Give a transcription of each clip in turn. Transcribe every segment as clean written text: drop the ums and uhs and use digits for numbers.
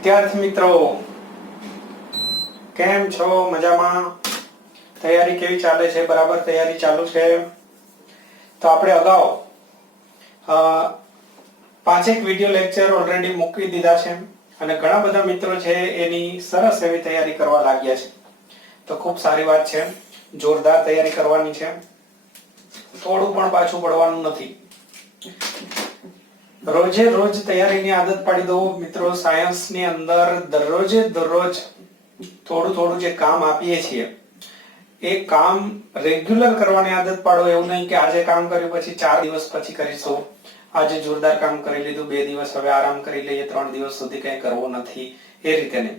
વિદ્યાર્થી મિત્રો કેમ છો? મજામાં? તૈયારી કેવી ચાલે છે? બરાબર તૈયારી ચાલુ છે? તો આપણે અગાઉ પાંચેક વિડિયો લેક્ચર ઓલરેડી મૂકી દીધા છે અને ઘણા બધા મિત્રો છે એની સરસ એવી તૈયારી કરવા લાગ્યા છે. તો ખૂબ સારી વાત છે. જોરદાર તૈયારી કરવાની છે. થોડું પણ પાછું પડવાનું નથી. રોજે રોજ તૈયારીની આદત પાડી દો મિત્રો. સાયન્સની અંદર દરરોજે દરરોજ થોડું થોડું જે કામ આપીએ છીએ એ કામ રેગ્યુલર કરવાની આદત પાડો. એવું નહીં કે આજે કામ કર્યું પછી 4 દિવસ પછી કરીશું, આજે જોરદાર કામ કરી લીધું 2 દિવસ હવે આરામ કરી લઈએ, 3 દિવસ સુધી કંઈ કરવું નથી, એ રીતે નહીં.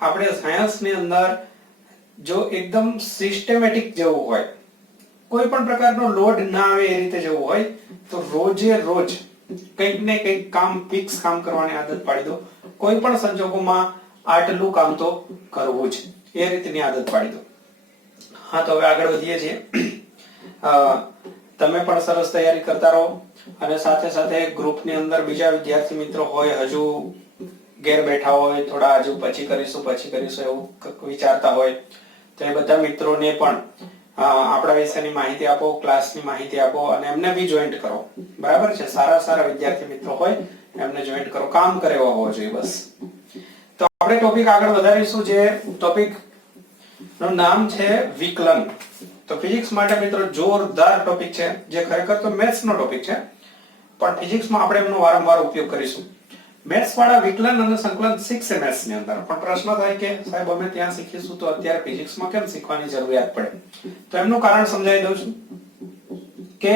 આપણે સાયન્સની અંદર જો એકદમ સિસ્ટમેટિક જવું હોય, કોઈ પણ પ્રકારનો લોડ ના આવે એ રીતે જવું હોય તો રોજે રોજ કંઈક ને કંઈક કામ ફિક્સ કામ કરવાની આદત પાડી દો. કોઈ પણ સંજોગોમાં આટલું કામ તો કરવું જ, એ રીતની આદત પાડી દો. હા, તો હવે આગળ વધીએ છીએ. તમે પણ સરસ તૈયારી કરતા રહો અને સાથે સાથે ગ્રુપની અંદર બીજા વિદ્યાર્થી મિત્રો હોય, હજુ ઘેર બેઠા હોય, થોડા હજુ પછી કરીશું એવું વિચારતા હોય તો એ બધા મિત્રોને પણ આપણા વિષયની માહિતી આપો, ક્લાસની માહિતી આપો અને એમને બી જોઈન્ટ કરો. બરાબર છે? સારા વિદ્યાર્થી મિત્રો હોય એમને જોઈન્ટ કરો. કામ કરે એવા હોવો જોઈએ બસ. તો આપણે ટોપિક આગળ વધારીશું. જે ટોપિક નું નામ છે વિકલન. તો ફિઝિક્સ માટે મિત્રો જોરદાર ટોપિક છે, જે ખરેખર તો મેથ્સ નો ટોપિક છે પણ ફિઝિક્સમાં આપણે એમનો વારંવાર ઉપયોગ કરીશું. મેથ્સ વાળા વિકલન અને સંકલન શીખશે મેથ્સ ની અંદર, પણ પ્રશ્ન થાય કે સાહેબ અમે ત્યાં શીખીશું તો અત્યારે ફિઝિક્સમાં કેમ શીખવાની જરૂરિયાત પડે? તો એમનું કારણ સમજાવી દઉં છું કે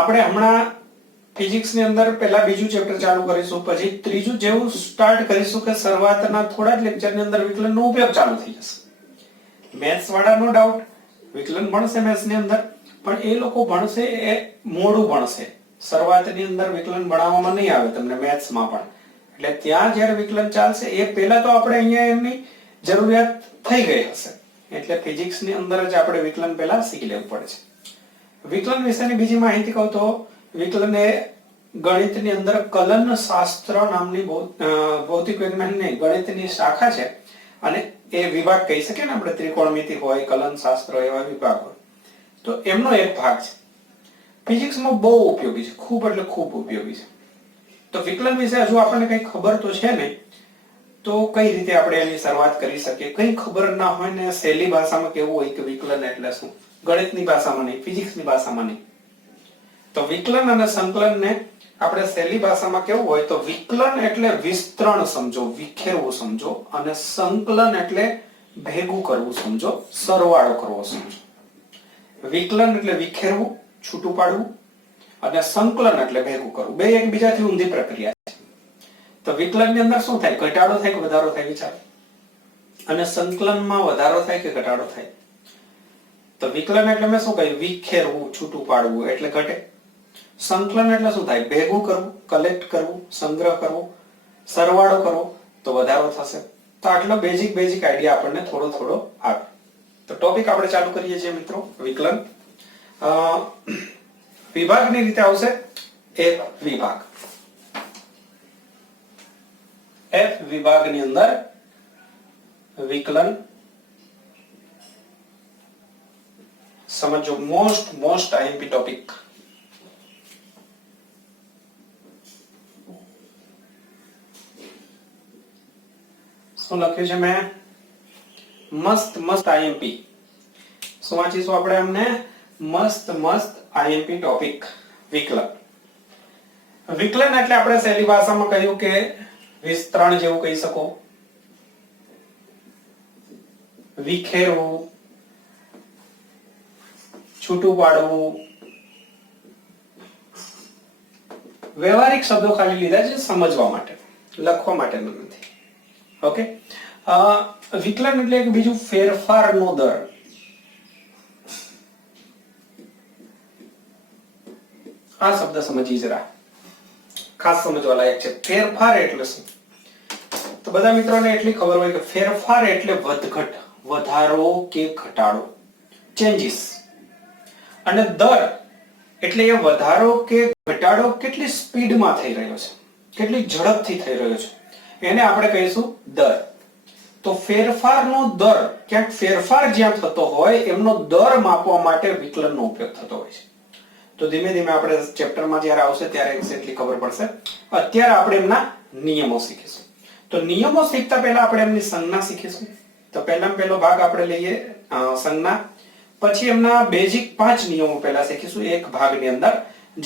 આપણે હમણાં ફિઝિક્સ ની અંદર પહેલા બીજું ચેપ્ટર ચાલુ કરીશું, પછી ત્રીજું જેવું સ્ટાર્ટ કરીશું કે શરૂઆતના થોડા જ લેક્ચર ની અંદર વિકલનનો ઉપયોગ ચાલુ થઈ જશે. મેથ્સ વાળા નો ડાઉટ વિકલન ભણશે મેથ્સ ની અંદર, પણ એ લોકો ભણશે એ મોડું ભણશે. શરૂઆતની અંદર વિકલન ભણાવવામાં નહીં આવે તમને મેથ્સમાં પણ, એટલે ત્યાં જ્યારે વિકલન ચાલશે એ પહેલા તો આપણે અહીંયા એમની જરૂરિયાત થઈ ગઈ હશે, એટલે ફિઝિક્સ ની અંદર જ આપણે વિકલન પહેલા શીખી લેવું પડે છે. વિકલન વિશેની બીજી માહિતી કહું તો વિકલન એ ગણિતની અંદર કલન શાસ્ત્ર નામની ભૌતિક વિજ્ઞાનની ગણિતની શાખા છે અને એ વિભાગ કહી શકીએ ને આપણે. ત્રિકોણમિતિ હોય, કલન શાસ્ત્ર એવા વિભાગ હોય તો એમનો એક ભાગ છે. ફિઝિક્સમાં બહુ ઉપયોગી છે, ખૂબ એટલે ખૂબ ઉપયોગી છે. તો વિકલન વિશે હજુ આપણને કંઈ ખબર તો છે નહીં, તો કઈ રીતે આપણે એની શરૂઆત કરી શકીએ? કંઈ ખબર ના હોય ને સહેલી ભાષામાં કેવું હોય કે વિકલન એટલે શું, ગણિતની ભાષામાં નહીં, ફિઝિક્સની ભાષામાં નહીં. તો વિકલન અને સંકલનને આપણે સહેલી ભાષામાં કેવું હોય તો વિકલન એટલે વિસ્તરણ સમજો, વિખેરવું સમજો, અને સંકલન એટલે ભેગું કરવું સમજો, સરવાળો કરવો સમજો. વિકલન એટલે વિખેરવું, છૂટું પાડવું, અને સંકલન એટલે ભેગું કરવું. બે એકબીજાથી ઊંધી પ્રક્રિયા છે. તો વિકલનની અંદર શું થાય? ઘટાડો થાય કે વધારો થાય? વિચારો. અને સંકલનમાં વધારો થાય કે ઘટાડો થાય? તો વિકલન એટલે મેં શું કહ્યું? વિખેરવું, છૂટું પાડવું એટલે ઘટે. સંકલન એટલે શું થાય? ભેગું કરવું, કલેક્ટ કરવું, સંગ્રહ કરવો, સરવાળો કરવો તો વધારો થશે. તો આટલો બેઝિક આઈડિયા આપણને થોડો આવે. તો ટોપિક આપણે ચાલુ કરીએ છીએ મિત્રો, વિકલન. વિભાગની રીતે આવશે એક વિભાગ. એફ વિભાગની અંદર વિકલન સમજો. Most IMP topic. શું લખ્યું છે મેં? મસ્ત આઈએમપી. શું વાંચીશું આપણે એમને? મસ્ત આઈએમપી ટોપિક વિકલન. વિકલન એટલે આપણે સહેલી ભાષામાં કહ્યું કે વિસ્તરણ જેવું કહી શકો, વિખેરવું, છૂટું પાડવું. વ્યવહારિક શબ્દો ખાલી લીધા છે સમજવા માટે, લખવા માટે નથી. ઓકે. વિકલન એટલે એક બીજું ફેરફારનો દર. આ શબ્દ સમજી જરા, ખાસ સમજવા લાયક છે. ફેરફાર એટલે શું? તો બધા મિત્રોને એટલી ખબર હોય કે ફેરફાર એટલે વધઘટ, વધારો કે ઘટાડો, ચેન્જીસ. અને દર એટલે એ વધારો કે ઘટાડો કેટલી સ્પીડમાં થઈ રહ્યો છે, કેટલી ઝડપથી થઈ રહ્યો છે, એને આપણે કહીશું દર. તો ફેરફારનો દર, ક્યાંક ફેરફાર જ્યાં થતો હોય એમનો દર માપવા માટે વિકલનનો ઉપયોગ થતો હોય છે. તો ધીમે ધીમે આપણે ચેપ્ટરમાં જ્યારે આવશે ત્યારે એક્ઝેક્ટલી ખબર પડશે. અત્યારે આપણે એમના નિયમો શીખીશું. તો નિયમો શીખતા પહેલા આપણે એમની સંજ્ઞા શીખીશું. તો પહેલામાં પહેલો ભાગ આપણે લઈએ સંજ્ઞા. પછી એમના બેઝિક 5 નિયમો પહેલા શીખીશું એક ભાગની અંદર,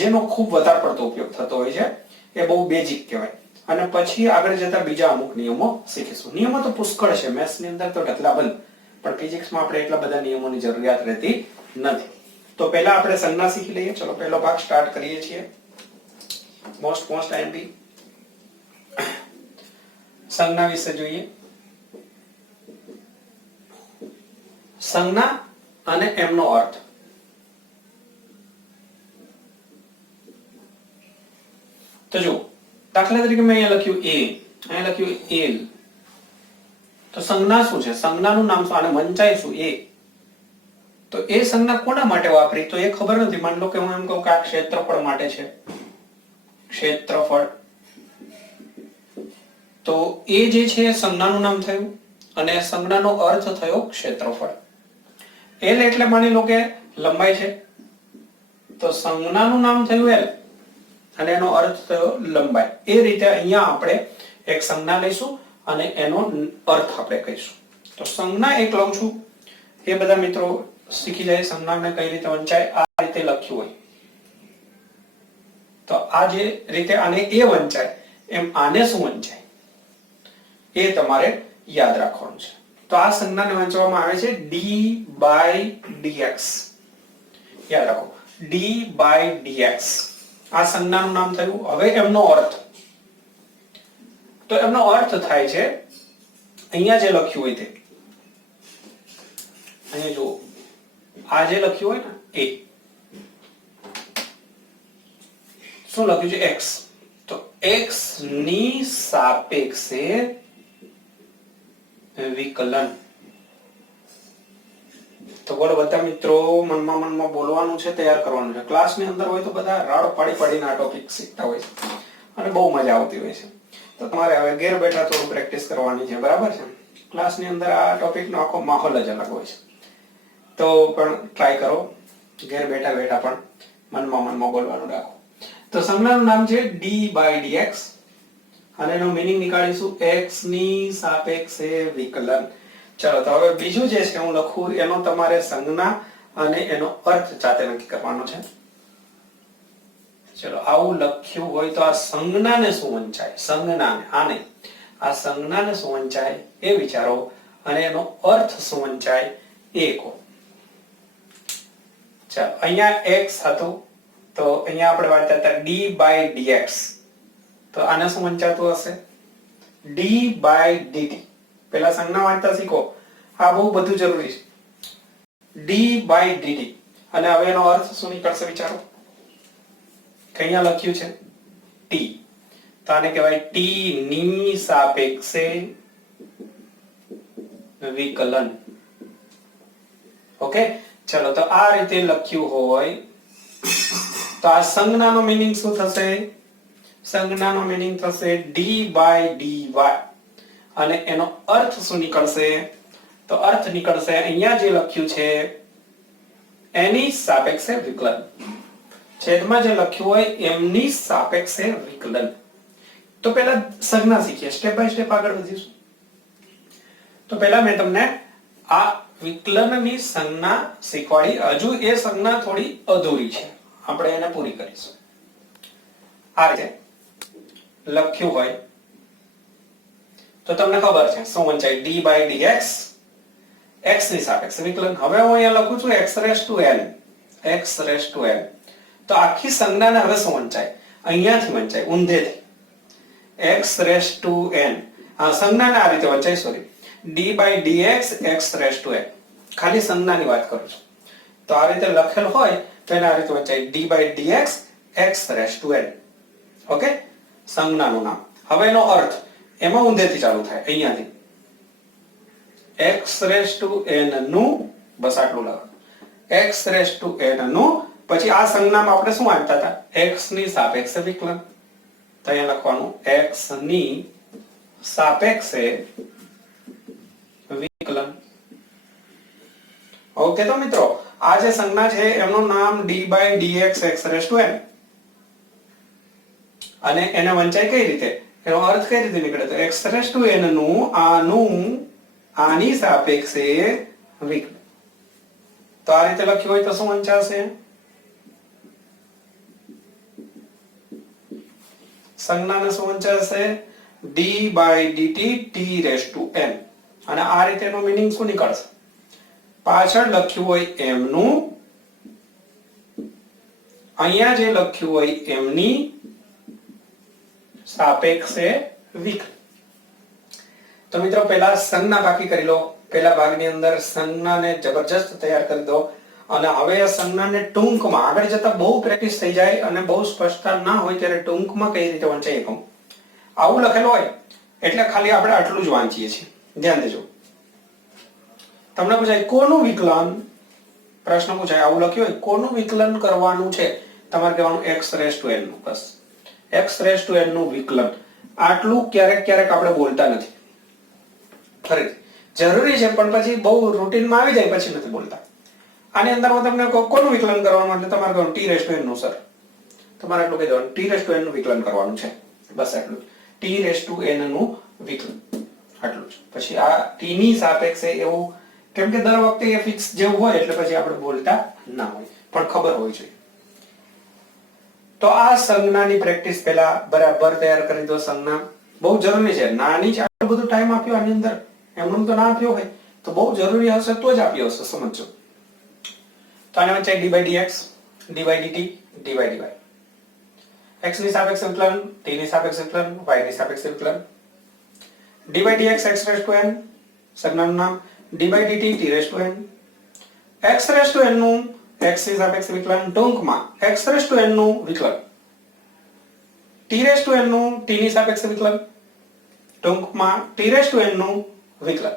જેનો ખૂબ વધારે પડતો ઉપયોગ થતો હોય છે. એ બહુ બેઝિક કહેવાય. અને પછી આગળ જતા બીજા અમુક નિયમો શીખીશું. નિયમો તો પુષ્કળ છે, મેથ્સ ની અંદર તો ઢગલાબંધ, પણ ફિઝિક્સમાં આપણે એટલા બધા નિયમોની જરૂરિયાત રહેતી નથી. તો પહેલા આપણે સંજ્ઞા શીખી લઈએ. ચલો પહેલો ભાગ સ્ટાર્ટ કરીએ છીએ. મોસ્ટ આઈએમપી સંજ્ઞા વિશે જોઈએ. સંજ્ઞા અને એમનો અર્થ. તો જો દાખલા તરીકે મેં અહીંયા લખ્યું a, અહીંયા લખ્યું l. તો સંજ્ઞા શું છે? સંજ્ઞાનું નામ શું? આને વંચાય શું? a. તો એ સંજ્ઞા કોના માટે વાપરી તો એ ખબર નથી. માની લો કે હું એમ કહું કે આ ક્ષેત્રફળ માટે છે, ક્ષેત્રફળ. તો એ જે છે સંજ્ઞાનું નામ થયું અને સંજ્ઞાનો અર્થ થયો ક્ષેત્રફળ. l એટલે માની લો કે લંબાઈ છે, તો સંજ્ઞાનું નામ થયું l અને એનો અર્થ થયો લંબાઈ. એ રીતે અહીંયા આપણે એક સંજ્ઞા લઈશું અને એનો અર્થ આપણે કહીશું. તો સંજ્ઞા એક લઉં છું, એ બધા મિત્રો શીખી જાય સંજ્ઞાને કઈ રીતે વંચાય. આ રીતે લખ્યું હોય તો આ જે રીતે આને એ વંચાય એમ આને શું વંચાય એ તમારે યાદ રાખવાનું છે. તો આ સંજ્ઞાને વંચવામાં આવે છે d/dx. યાદ રાખો, d/dx. આ સંજ્ઞાનું નામ થયું. હવે એમનો અર્થ. તો એમનો અર્થ થાય છે અહીંયા જે લખ્યું હોય તે. અહીંયા જુઓ, આ જે લખ્યું હોય ને એ શું લખ્યું છે? x. તો x ની સાપેક્ષે વિકલન. તો બોલો બધા મિત્રો, મનમાં બોલવાનું છે, તૈયાર કરવાનું છે. ક્લાસની અંદર હોય તો બધા રાડ પાડીને આ ટોપિક શીખતા હોય છે અને બહુ મજા આવતી હોય છે. તો તમારે હવે ઘેર બેઠા થોડું પ્રેક્ટિસ કરવાની છે, બરાબર છે? ક્લાસની અંદર આ ટોપિકનો આખો માહોલ જ અલગ હોય છે. તો પણ ટ્રાય કરો, ઘેર બેઠા પણ મનમાં બોલવાનું રાખો. તો સંજ્ઞાનું નામ છે d/dx અને એનો મીનિંગ નીકાળીશું x ની સાપેક્ષે વિકલન. ચલો તો હવે બીજું જે છે હું લખું એનો તમારે સંજ્ઞા અને એનો અર્થ જાતે નક્કી કરવાનો છે. ચલો આવું લખ્યું હોય તો આ સંજ્ઞાને શું વંચાય? સંજ્ઞાને, આને, આ સંજ્ઞાને શું વંચાય એ વિચારો અને એનો અર્થ શું વંચાય એ કહો. ચાલો અહીંયા x હતું તો અહીંયા આપણે વાંચતા હતા d/dx. તો આને શું વંચાતું હશે? d/dt. પેલા સંજ્ઞા વાંચતા શીખો, આ બહુ બધું જરૂરી છે. d/dt. અને હવે એનો અર્થ શું નીકળશે વિચારો? કે અહીંયા લખ્યું છે t, તો આને કહેવાય t ની સાપેક્ષે વિકલન. ઓકે, ચલો તો આ રીતે લખ્યું હોય તો આ સંજ્ઞાનો મીનિંગ શું થશે? સંજ્ઞાનો મીનિંગ થશે d/dy અને એનો અર્થ શું નીકળશે? તો અર્થ નીકળશે અહીંયા જે લખ્યું છે એની સાપેક્ષે વિકલન. છેદમાં જે લખ્યું હોય એમની સાપેક્ષે વિકલન. તો પહેલા સંજ્ઞા શીખીએ, સ્ટેપ બાય સ્ટેપ આગળ વધીશું. તો પહેલા મેં તમને આ વિકલનની સંજ્ઞા શીખવાડી. હજુ એ સંજ્ઞા થોડી અધૂરી છે, આપણે એને પૂરી કરીશું. આ રીતે લખ્યું હોય તો તમને ખબર છે શું વંચાય? d/dx, x ની સાપેક્ષે વિકલન. હવે હું અહીંયા લખું છું x⁻n. તો આખી સંજ્ઞાને હવે શું વંચાય? અહીંયાથી વંચાય, ઊંધેથી. x⁻n. હા, સંજ્ઞાને આ રીતે વંચાય, સોરી, d/dx x⁻n. ખાલી સંજ્ઞાની વાત કરું છું. તો આ રીતે લખેલ હોય તો એને આ રીતે વંચાય d/dx x⁻n. ઓકે, સંજ્ઞાનું નામ. હવે એનો અર્થ એમાં ઊંધેથી ચાલુ થાય, અહીંયાથી x⁻n નું, બસ આટલું લખો, x⁻n નું. પછી આ સંજ્ઞામાં આપણે શું વાંચતા હતા? x ની સાપેક્ષે વિકલન. તો અહીંયા લખવાનું x ની સાપેક્ષે વિકલન. ઓકે તો મિત્રો આ જે સંજ્ઞા છે એમનું નામ d/dx x⁻n અને એને વંચાય કઈ રીતે, એનો અર્થ કઈ રીતે નીકળે તો x⁻n નું આની સાપેક્ષે વિકલન. તો આ રીતે લખ્યું હોય તો શું વંચાશે? સંજ્ઞાને શું વંચાશે? d/dt t⁻n. અને આ રીતે એનો મીનિંગ શું નીકળશે? પાછળ લખ્યું હોય એમનું અહીંયા જે લખ્યું હોય એમની સાપેક્ષે વિકલન. તો મિત્રો પહેલા સંજ્ઞા બાકી કરી લો. પહેલા ભાગની અંદર સંજ્ઞાને જબરજસ્ત તૈયાર કરી દો અને હવે આ સંજ્ઞાને ટૂંકમાં આગળ જતા બહુ પ્રેક્ટિસ થઈ જાય અને બહુ સ્પષ્ટતા ના હોય ત્યારે ટૂંકમાં કઈ રીતે વંચાય કહું. આવું લખેલું હોય એટલે ખાલી આપણે આટલું જ વાંચીએ છીએ. ધ્યાન દેજો. તમને પૂછાય કોનું વિકલન, પ્રશ્ન પૂછાય આવું લખ્યું હોય કોનું વિકલન કરવાનું છે, તમારે કહેવાનું x⁻n નું. બસ x⁻n નું વિકલન. આટલું ક્યારેક આપણે બોલતા નથી. ખરી જરૂરી છે પણ પછી બહુ રૂટીનમાં આવી જાય પછી નથી બોલતા. આની અંદર હું તમને કોનું વિકલન કરવાનું એટલે તમારે કહેવાનું t⁻n નું. સર તમારે એટલું કહી દેવાનું t⁻n નું વિકલન કરવાનું છે. બસ આટલું t⁻n નું વિકલન આટલું જ. પછી આ t ની સાપેક્ષે એવું, કેમ કે દર વખતે એ ફિક્સ જેવું હોય એટલે પછી આપણે બોલતા ના હોય પણ ખબર હોવી જોઈએ. તો આ સંજ્ઞાની પ્રેક્ટિસ પહેલા બરાબર તૈયાર કરી દો. સંજ્ઞા બહુ જરૂરી છે. નાની જ આટલું બધું ટાઈમ આપ્યો આની અંદર, એમનું તો ના આપ્યો હોય તો બહુ જરૂરી હશે તો જ આપ્યો હશે. સમજો. તો આને વચ્ચે d/dx d/dt dy. x ની સાપેક્ષે વિકલન, t ની સાપેક્ષે વિકલન, y ની સાપેક્ષે વિકલન. d/dx x⁻n સંજ્ઞાનું નામ, d/dt t⁻n. x⁻n નું x ની સાપેક્ષે વિકલન, ટૂંકમાં x⁻n નું વિકલન. t⁻n નું t ની સાપેક્ષે વિકલન, ટૂંકમાં t⁻n નું વિકલન.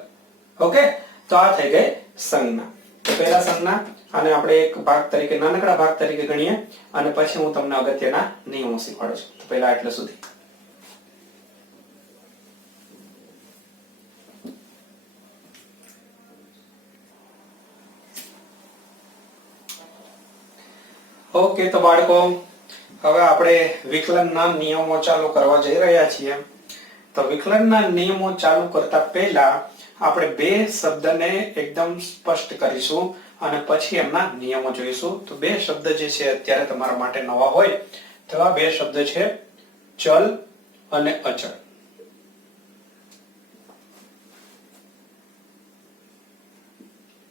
ઓકે તો આ થઈ ગઈ સંજ્ઞા. તો પહેલા સંજ્ઞા અને આપણે એક ભાગ તરીકે, નાનકડા ભાગ તરીકે ગણીએ અને પછી હું તમને અગત્યના નિયમો શીખવાડું છું. તો પહેલા એટલે સુધી. ઓકે તો બાળકો હવે આપણે વિકલનના નિયમો ચાલુ કરવા જઈ રહ્યા છીએ. તો વિકલનના નિયમો ચાલુ કરતા પહેલા આપણે બે શબ્દને એકદમ સ્પષ્ટ કરીશું અને પછી એમના નિયમો જોઈશું. તો બે શબ્દ જે છે અત્યારે તમારા માટે નવા હોય તો આ બે શબ્દ છે ચલ અને અચળ.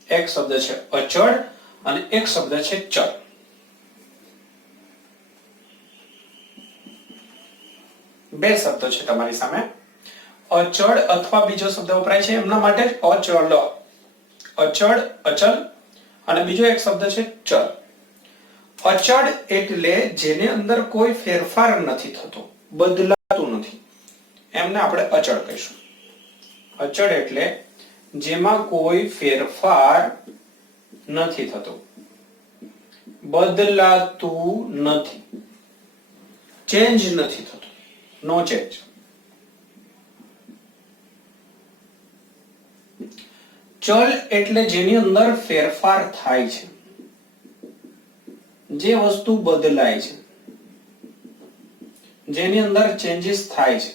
એક શબ્દ છે અચળ અને એક શબ્દ છે ચલ. બે શબ્દો છે તમારી સામે. અચળ અથવા બીજો શબ્દ વપરાય છે એમના માટે અચળ, અચળ, અચલ અને બીજો એક શબ્દ છે ચલ. અચળ એટલે જેની અંદર કોઈ ફેરફાર નથી થતો, બદલાતું નથી, એમને આપણે અચળ કહીશું. અચળ એટલે જેમાં કોઈ ફેરફાર નથી થતો, બદલાતું નથી, ચેન્જ નથી થતો, નો ચેન્જ. ચલ એટલે જેની અંદર ફેરફાર થાય છે, જે વસ્તુ બદલાય છે, જેની અંદર ચેન્જીસ થાય છે,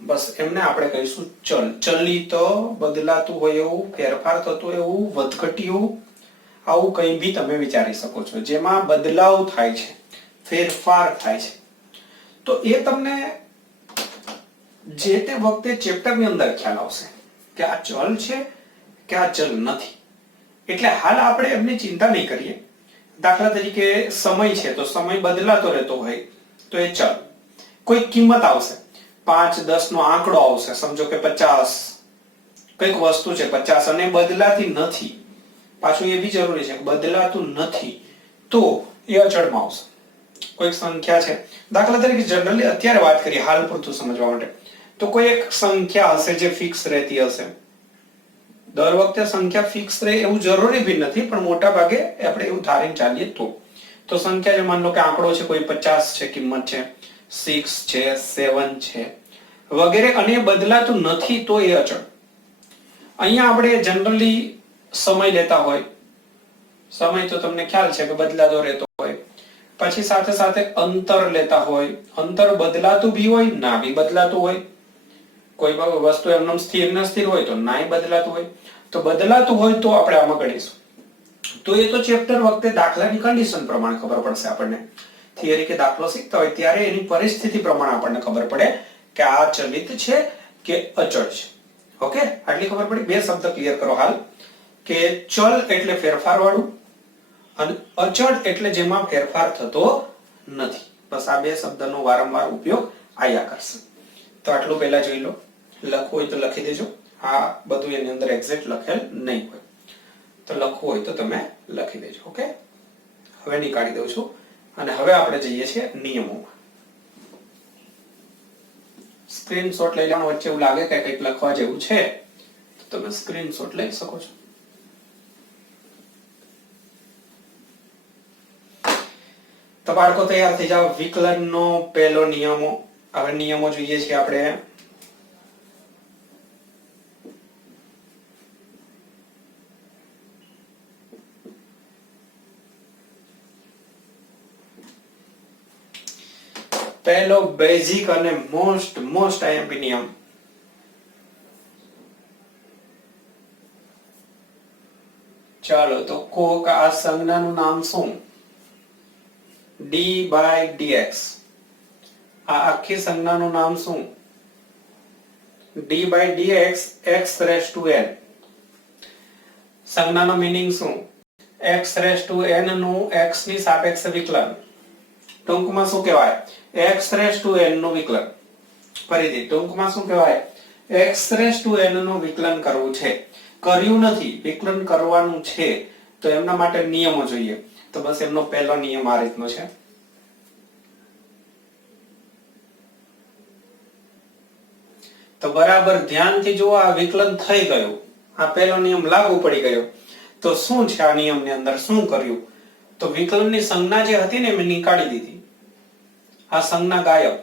બસ એમને આપણે કહીશું ચલ. ચલિત, બદલાતું હોય એવું, ફેરફાર થતું એવું, વધઘટ્યું, આવું કંઈ બી તમે વિચારી શકો છો જેમાં બદલાવ થાય છે, ફેરફાર થાય છે. તો એ તમને જે તે વખતે ચેપ્ટરની અંદર ખ્યાલ આવશે કે આ ચલ છે કે આ ચલ નથી. એટલે હાલ આપણે એમની ચિંતા નહીં કરીએ. દાખલા તરીકે સમય છે તો સમય બદલાતો રહેતો હોય તો એ ચલ. કોઈ કિંમત આવશે, 5, 10 નો આંકડો આવશે, સમજો કે 50, કઈક વસ્તુ છે 50 અને બદલાતી નથી, પાછું એ બી જરૂરી છે બદલાતું નથી, તો એ અચળમાં આવશે. કોઈક સંખ્યા છે, દાખલા તરીકે જનરલી અત્યારે વાત કરીએ હાલ પૂરતું સમજવા માટે, તો કોઈ એક સંખ્યા હશે જે ફિક્સ રહેતી હશે. દર વખતે સંખ્યા ફિક્સ રહે એવું જરૂરી બી નથી, પણ મોટા ભાગે આપણે એવું ધારીને ચાલીએ તો સંખ્યા જે માન લો કે આંકડો છે કોઈ 50 છે કિંમત છે, 6 છે 7 છે વગેરે અને એ બદલાતું નથી તો એ અચળ. અહીંયા આપણે જનરલી સમય લેતા હોય, સમય તો તમને ખ્યાલ છે કે બદલાતો રહેતો હોય, પછી સાથે સાથે અંતર લેતા હોય, અંતર બદલાતું બી હોય ના બી બદલાતું હોય, કોઈ વસ્તુ એમનેમ સ્થિર ને સ્થિર હોય તો નાય બદલાતું હોય. તો બદલાતું હોય તો આપણે આમાં ગણીશું. તો એ તો ચેપ્ટર વખતે દાખલાની કન્ડિશન પ્રમાણે ખબર પડશે આપણને. થિયરી કે દાખલો શીખતા હોય ત્યારે એની પરિસ્થિતિ પ્રમાણે આપણને ખબર પડે કે આ ચલિત છે કે અચળ છે. ઓકે, આટલી ખબર પડી. બે શબ્દ ક્લિયર કરો હાલ કે ચલ એટલે ફેરફાર વાળું અને અચળ એટલે જેમાં ફેરફાર થતો નથી. બસ આ બે શબ્દનો વારંવાર ઉપયોગ આયા કરશે. તો આટલું પહેલા જોઈ લો. લખવું હોય તો લખી દેજો. આ બધું એની અંદર એક્ઝેક્ટ લખેલ નહીં હોય તો લખવું હોય તો તમે લખી દેજો. ઓકે, હવે નીકાળી દઉં છું અને હવે આપણે જઈએ છીએ નિયમોમાં. સ્ક્રીનશોટ લઈ લેવાનો. વચ્ચે એવું લાગે કે કંઈક લખવા જેવું છે તો તમે સ્ક્રીનશોટ લઈ શકો છો. તો બાળકો તૈયાર થઈ જાઓ. વિકલનનો પહેલો નિયમો. હવે નિયમો જોઈએ છીએ આપણે. પહેલો બેઝિક અને મોસ્ટ આઈએમપી નિયમ. ચાલો તો કોક આ સંજ્ઞાનું નામ શું? d/dx. આ આખી સંજ્ઞાનું નામ શું? d/dx x⁻n. સંજ્ઞાનો મીનિંગ શું? x⁻n નું x ની સાપેક્ષે વિકલન. ટૂંકમાં શું કહેવાય? x⁻n નું વિકલન. ફરીથી ટૂંકમાં શું કહેવાય? x⁻n નું વિકલન કરવું છે. કર્યું નથી, વિકલન કરવાનું છે તો એમના માટે નિયમો જોઈએ. તો બસ એમનો પહેલો નિયમ આ રીતનો છે. તો બરાબર ધ્યાનથી જુઓ. આ વિકલન થઈ ગયું, આ પહેલો નિયમ લાગુ પડી ગયો. તો શું છે આ નિયમની અંદર? શું કર્યું? તો વિકલનની સંજ્ઞા જે હતી ને મેં નીકાળી દીધી. આ સંજ્ઞા ગાયબ.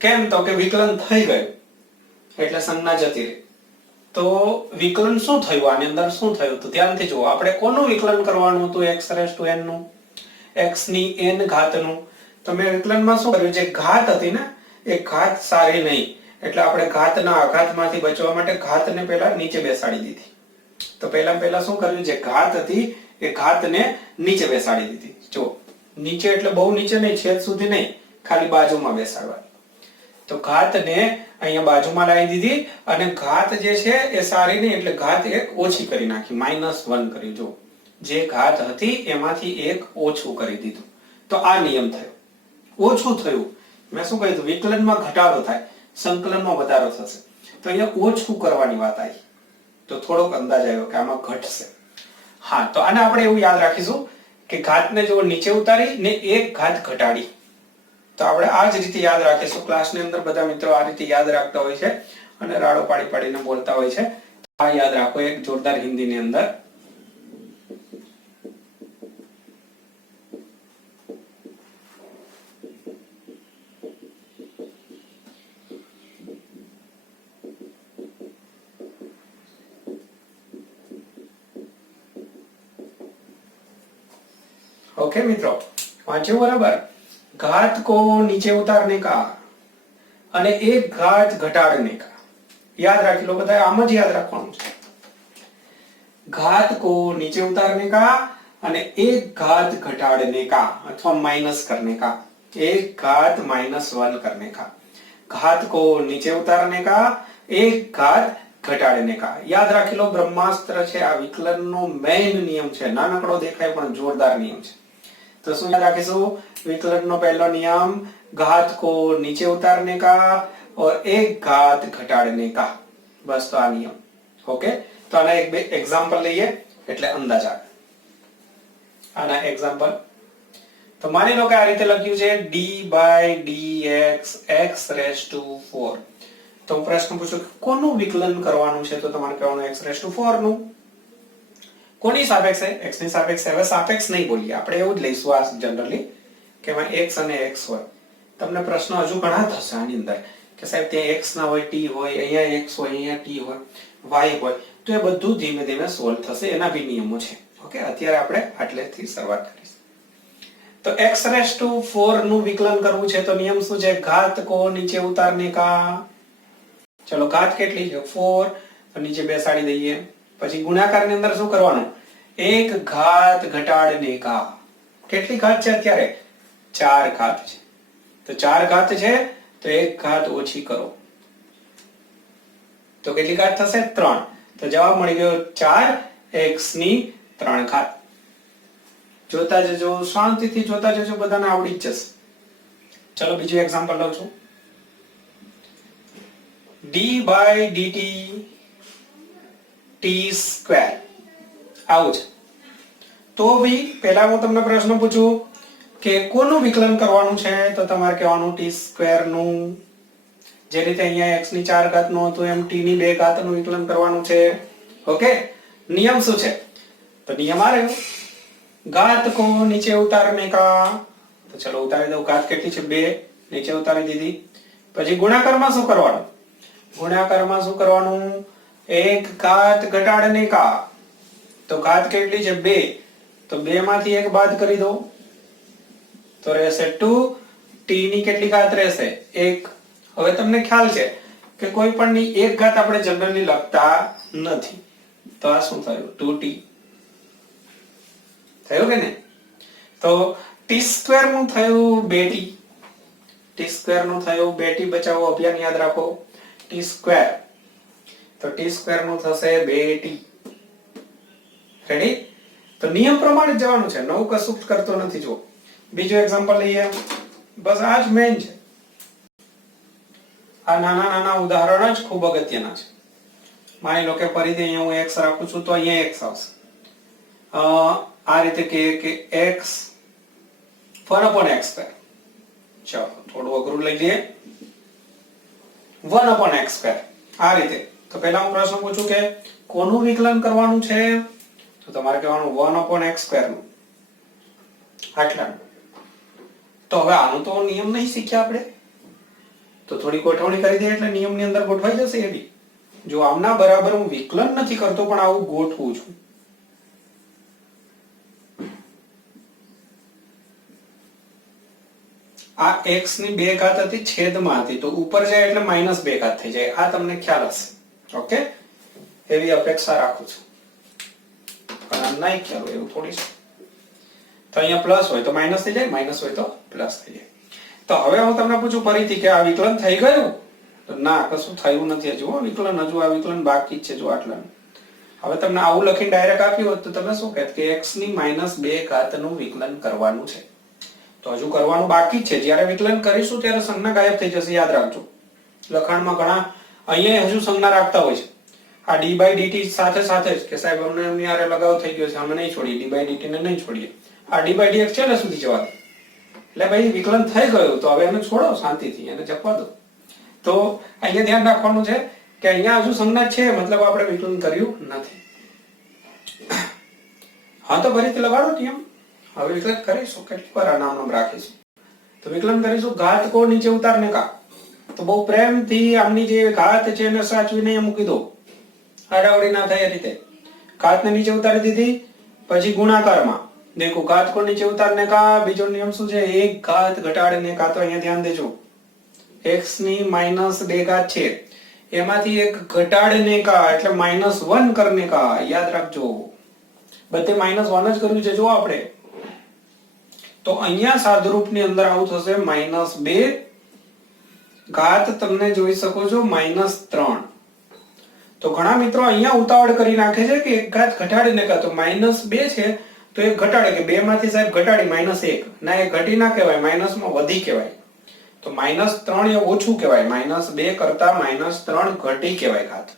કેમ? તો કે વિકલન થઈ ગયું એટલે સંજ્ઞા જતી રહી. તો વિકલન શું થયું? આની અંદર શું થયું? તો ધ્યાનથી જુઓ. આપણે કોનું વિકલન કરવાનું હતું? x⁻n નું, x ની n ઘાતનું. તો મેં વિકલનમાં શું કર્યું? જે ઘાત હતી ને એ ઘાત સારી નહીં એટલે આપણે ઘાતના આઘાતમાંથી બચવા માટે ઘાતને પહેલા નીચે બેસાડી દીધી. તો પહેલા શું કર્યું? જે ઘાત હતી એ ઘાતને નીચે બેસાડી દીધી. જો નીચે એટલે બહુ નીચે નહીં, છેદ સુધી નહીં, ખાલી બાજુમાં બેસાડવાની. તો ઘાતને અહીંયા બાજુમાં લાવી દીધી અને ઘાત જે છે એ સારી નહીં એટલે ઘાત એક ઓછી કરી નાખી, -1 કરી. જો જે ઘાત હતી એમાંથી એક ઓછું કરી દીધું. તો આ નિયમ થયો. ઓછું થયું. મેં શું કહ્યું? વિકલનમાં ઘટાડો થાય, સંકલનમાં વધારો થશે. તો અહીંયા ઓછું કરવાની વાત આવી. તો થોડોક અંદાજ આવ્યો કે આમાં ઘટશે. હા, તો આને આપણે એવું યાદ રાખીશું કે ઘાતને જો નીચે ઉતારી ને એક ઘાત ઘટાડી. તો આપણે આ જ રીતે યાદ રાખીશું. ક્લાસની અંદર બધા મિત્રો આ રીતે યાદ રાખતા હોય છે અને રાડો પાડી પાડીને બોલતા હોય છે. આ યાદ રાખો એક જોરદાર હિન્દીની અંદર. ओके मित्रों, वांचो बराबर. घात को नीचे उतारने का અને એક ઘાત ઘટાડને का याद રાખી લો બધા. આમ જ યાદ રાખવાનું છે. घात को नीचे उतारने का અને एक घात घटाड़ने का अथवा माइनस करने का. एक घात -1 करने का. घात को नीचे उतारने का, एक घात ઘટાડને का. યાદ રાખી લો. બ્રહ્માસ્ત્ર છે આ વિકલનનો મેઇન નિયમ છે. નાનકડો દેખાય પણ જોરદાર નિયમ છે. तो શું યાદ રાખીશું? વિકલનનો પહેલો નિયમ घात को नीचे उतारने का और एक घात घटाड़ने का. बस तो આ નિયમ. ઓકે, તો આના એક બે એક્ઝામ્પલ લઈએ એટલે અંદાજ આવે. આના એક્ઝામ્પલ તો માની લો કે આ રીતે લખ્યું છે d/dx x⁻⁴. તો હું પ્રશ્ન પૂછું કોનું વિકલન કરવાનું છે? તો તમારે કહેવાનું x⁻⁴ નું. કોની સાપેક્ષે? x ની સાપેક્ષે. હવે સાપેક્ષ નહીં બોલીએ આપણે, એવું જ લઈશું આ જનરલી કે એમાં x અને x હોય. તમને પ્રશ્ન હજુ ઘણા થશે આની અંદર કે સાહેબ ત્યાં x ના હોય, t હોય, અહીંયા x હોય, અહીંયા t હોય, y હોય, તો એ બધું ધીમે ધીમે સોલ્વ થશે. એના બી નિયમો છે. ઓકે, અત્યારે આપણે આટલેથી શરૂઆત કરીશું. તો x⁴ નું વિકલન કરવું છે તો નિયમ શું છે? ઘાત કો નીચે ઉતારને કા. ચલો, ઘાત કેટલી છે? 4. તો નીચે બેસાડી દઈએ. પછી ગુણાકારની અંદર શું કરવાનું? એક ઘાત ઘટાડને કા. કેટલી ઘાત છે અત્યારે? 4 ઘાત છે. તો 4 ઘાત છે તો એક ઘાત ઓછી કરો તો કેટલી ઘાત થશે? 3. તો જવાબ મળી ગયો 4x ની 3 ઘાત. જોતા જજો, શાંતિથી જોતા જજો, બધાને આવડી જ જશે. ચલો બીજું એક્ઝામ્પલ લઉં છું. d/dt t². આવું છે. તો ભઈ પહેલા હું તમને પ્રશ્ન પૂછું કે કોનું વિકલન કરવાનું છે? તો તમારે કહેવાનું t² નું. જે રીતે અહીંયા x ની 4 ઘાત નું હતું એમ t ની 2 ઘાત નું વિકલન કરવાનું છે. ઓકે, નિયમ શું છે? તો નિયમ આ રહ્યો, घात को नीचे उतारने का. तो चलो उतारी दो. घात કેટલી છે? 2. નીચે ઉતારી દીધી. પછી ગુણાકારમાં શું કરવાનું? ગુણાકારમાં શું કરવાનું? એક ઘાત ઘટાડને કા. તો ઘાત કેટલી છે? 2. તો 2 માંથી 1 બાદ કરી દો તો રહેશે 2. t ની કેટલી ઘાત રહેશે? 1. હવે તમને ખ્યાલ છે કે કોઈ પણ ની એક ઘાત આપણે જનરલી લખતા નથી. તો આ શું થયું? 2t થયું કે નહીં? તો t² નું થયું 2t. t² નું થયું 2t. બચાવો, અભિયાન યાદ રાખો. t². તો t² નું થશે 2t. રેડી? તો નિયમ પ્રમાણે જવાનું છે, નવું કશું કરતો નથી. જો બીજું એક્ઝામ્પલ લઈએ. બસ આ જ મેઇન છે. આ નાના નાના ઉદાહરણ જ ખૂબ અગત્યના છે. માની લો કે ફરીથી અહીંયા હું x રાખું છું તો અહીંયા x આવશે. આ રીતે કે x 1/x². ચાલો થોડું અઘરું લઈ લઈએ. 1/x². આ રીતે. તો પહેલા હું પ્રશ્ન પૂછું કે કોનું વિકલન કરવાનું છે? તો તમારે કહેવાનું 1/x² નું. આટલાનું. તો હવે આનો તો નિયમ નહીં શીખ્યા આપણે, તો થોડી ગોઠવણી કરી દઈએ એટલે નિયમની અંદર ગોઠવાઈ જશે. એ બી જો આમના બરાબર હું વિકલન નથી કરતો પણ આવું ગોઠવું છું. આ x ની 2 ઘાત હતી, છેદમાં હતી, તો ઉપર જાય એટલે -2 ઘાત થઈ જાય. આ તમને ખ્યાલ હશે. ઓકે, એવી અપેક્ષા રાખું છું. પણ નહીં ખ્યાલ હોય એવું થોડી છે. તો અહીંયા પ્લસ હોય તો માઈનસ થઈ જાય, માઈનસ હોય તો પ્લસ થઈ જાય. તો હવે હું તમને પૂછું ફરીથી કે આ વિકલન થઈ ગયું? તો ના, કશું થયું નથી હજુ. વિકલન હજુ આ વિકલન બાકી જ છે. જો આટલાનું. હવે તમને આવું લખીને ડાયરેક્ટ આપ્યું હોત તો તમે શું કહેત કે x ની -2 ઘાત નું વિકલન કરવાનું છે. તો હજુ કરવાનું બાકી જ છે. જ્યારે વિકલન કરીશું ત્યારે સંજ્ઞા ગાયબ થઈ જશે. યાદ રાખજો. લખાણમાં ઘણા અહીંયા હજુ સંજ્ઞા રાખતા હોય છે. આ d/dt સાથે સાથે જ કે સાહેબ અમને એમની હારે લગાવ થઈ ગયો છે, અમે નહીં છોડીએ, d/dt ને નહીં છોડીએ. આ d/dx છેલ્લે સુધી જવા દે. એટલે ભાઈ વિકલન થઈ ગયું તો હવે એને છોડો શાંતિથી, એને જપવા દો. તો અહીંયા ધ્યાન રાખવાનું છે કે અહીંયા હજુ સંજ્ઞા છે, મતલબ આપણે વિકલન કર્યું નથી. હા, તો ફરીથી લગાડો નિયમ. હવે વિકલન કરીશું. કેટલી વાર આ નામ રાખીશું. તો વિકલન કરીશું ઘાત કો નીચે ઉતારને કા. તો બહુ પ્રેમથી આમની જે ઘાત છે એને સાચવીને મૂકી દો. આડાવડી ના થાય એ રીતે. ઘાતને નીચે ઉતારી દીધી. પછી ગુણાકારમાં દેખો ઘાત કો નીચે ઉતારને કા. બીજો નિયમ શું છે? એક ઘાત ઘટાડને કા. તો અહીંયા ધ્યાન દેજો, x ની -2 ઘાત છે, એમાંથી એક ઘટાડને કા એટલે -1 કરને કા. યાદ રાખજો, બધે -1 જ કર્યું છે. જો આપણે તો અહીંયા સાદુરૂપની અંદર આવું થશે -2 ઘાત. તમને જોઈ શકો છો -3. તો ઘણા મિત્રો અહીંયા ઉતાવળ કરી નાખે છે કે એક ઘાત ઘટાડીને કા. તો -2 છે તો એક ઘટાડે કે 2 માંથી સાહેબ ઘટાડી -1. ના, એ ઘટી ના કહેવાય, માઇનસમાં વધી કહેવાય. તો -3 એ ઓછું કહેવાય. -2 કરતા -3 ઘટી કહેવાય ઘાત.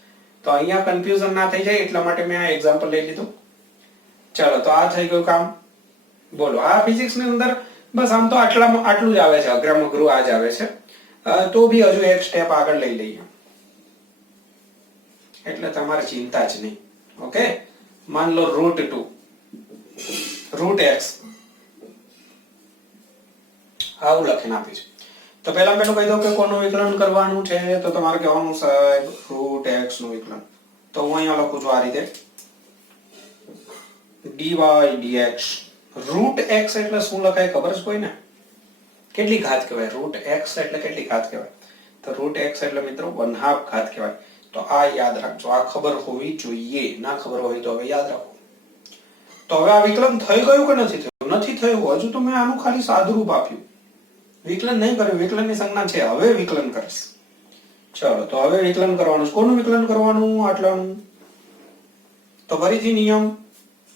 તો અહીંયા કન્ફ્યુઝન ના થઈ જાય એટલા માટે મેં આ એક્ઝામ્પલ લઈ લીધું. ચલો, તો આ થઈ ગયું કામ. બોલો, આ ફિઝિક્સ ની અંદર બસ આમ તો આટલું જ આવે છે. અઘરામાં અઘરું આ જ આવે છે. તો બી હજુ એક સ્ટેપ આગળ લઈ લઈએ એટલે તમારે ચિંતા જ નહીં. ઓકે, માન લો √2 √x આવું લખીને આપીશું. તો પહેલા પેલું કહી દઉં કે કોનું વિકલન કરવાનું છે, તો તમારે કહેવાનું સાહેબ રૂટ એક્સ નું વિકલન. તો હું અહીંયા લખું છું આ રીતે dy dx. રૂટ એક્સ એટલે શું લખાય ખબર છે કોઈને? કેટલી ઘાત કહેવાય? રૂટ એક્સ એટલે કેટલી ઘાત કહેવાય? તો રૂટ એક્સ એટલે મિત્રો 1/2 ઘાત કહેવાય. તો આ યાદ રાખજો, આ ખબર હોવી જોઈએ. ના ખબર હોય તો હવે યાદ રાખો. તો હવે આ વિકલન થઈ ગયું કે નથી થયું? નથી થયું. હજુ તો મેં આનું ખાલી સાદુરૂપ આપ્યું, વિકલન નહીં કર્યું. વિકલનની સંજ્ઞા છે, હવે વિકલન કરીશ. ચલો, તો હવે વિકલન કરવાનું છે. કોનું વિકલન કરવાનું? આટલાનું. તો ફરીથી નિયમ,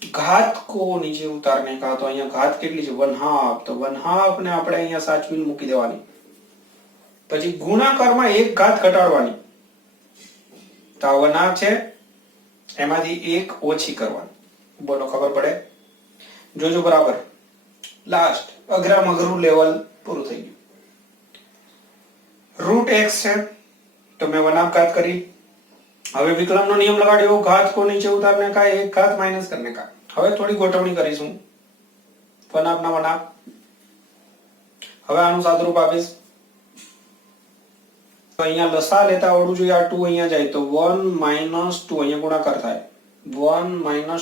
ઘાત को नीचे उतारने का. तो અહીંયા ઘાત કેટલી છે? 1/2. તો 1/2 ને આપણે અહીંયા સાચવીને મૂકી દેવાની. પછી ગુણાકારમાં એક ઘાત ઘટાડવાની. તો 1/2 છે, એમાંથી એક ઓછી કરવાની. બોલો, ખબર પડે? જોજો બરાબર. લાસ્ટ અઘરામાં અઘરું લેવલ પૂરું થઈ ગયું. રૂટ એક્સ છે, તો મેં 1/2 ઘાત કરી. હવે વિકલનનો નિયમ લગાડ્યો, ઘાત को नीचे उतारने का एक घात माइनस करने का. હવે થોડી ગોઠવણી કરીશું. 1/2 ના 1/2. હવે આનું સાદુરૂપ આપીશ. તો અહીંયા લસા લેતા આવડવું જોઈએ. આ 2 અહીંયા જાય તો 1 - 2 અહીંયા ગુણાકાર થાય. 1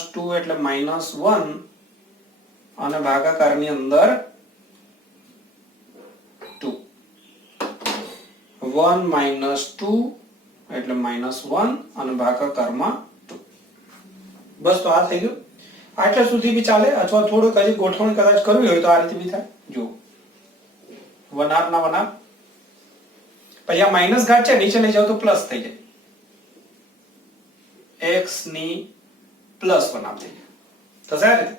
- 2 એટલે -1 અને ભાગાકારની અંદર 2. 1 - 2 એટલે -1 અને ભાગાકારમાં 2. બસ, તો આ થઈ ગયું. આટલા સુધી બી ચાલે, અથવા થોડુંક હજી ગોઠવણી કદાચ કરવી હોય તો આ રીતે બી થાય. જો 1/2 ના 1/2. પછી આ માઇનસ ઘાત છે, નીચે લઈ જાવ તો પ્લસ થઈ જાય. x ની પ્લસ 1/2 થઈ જાય. થશે આ રીતે?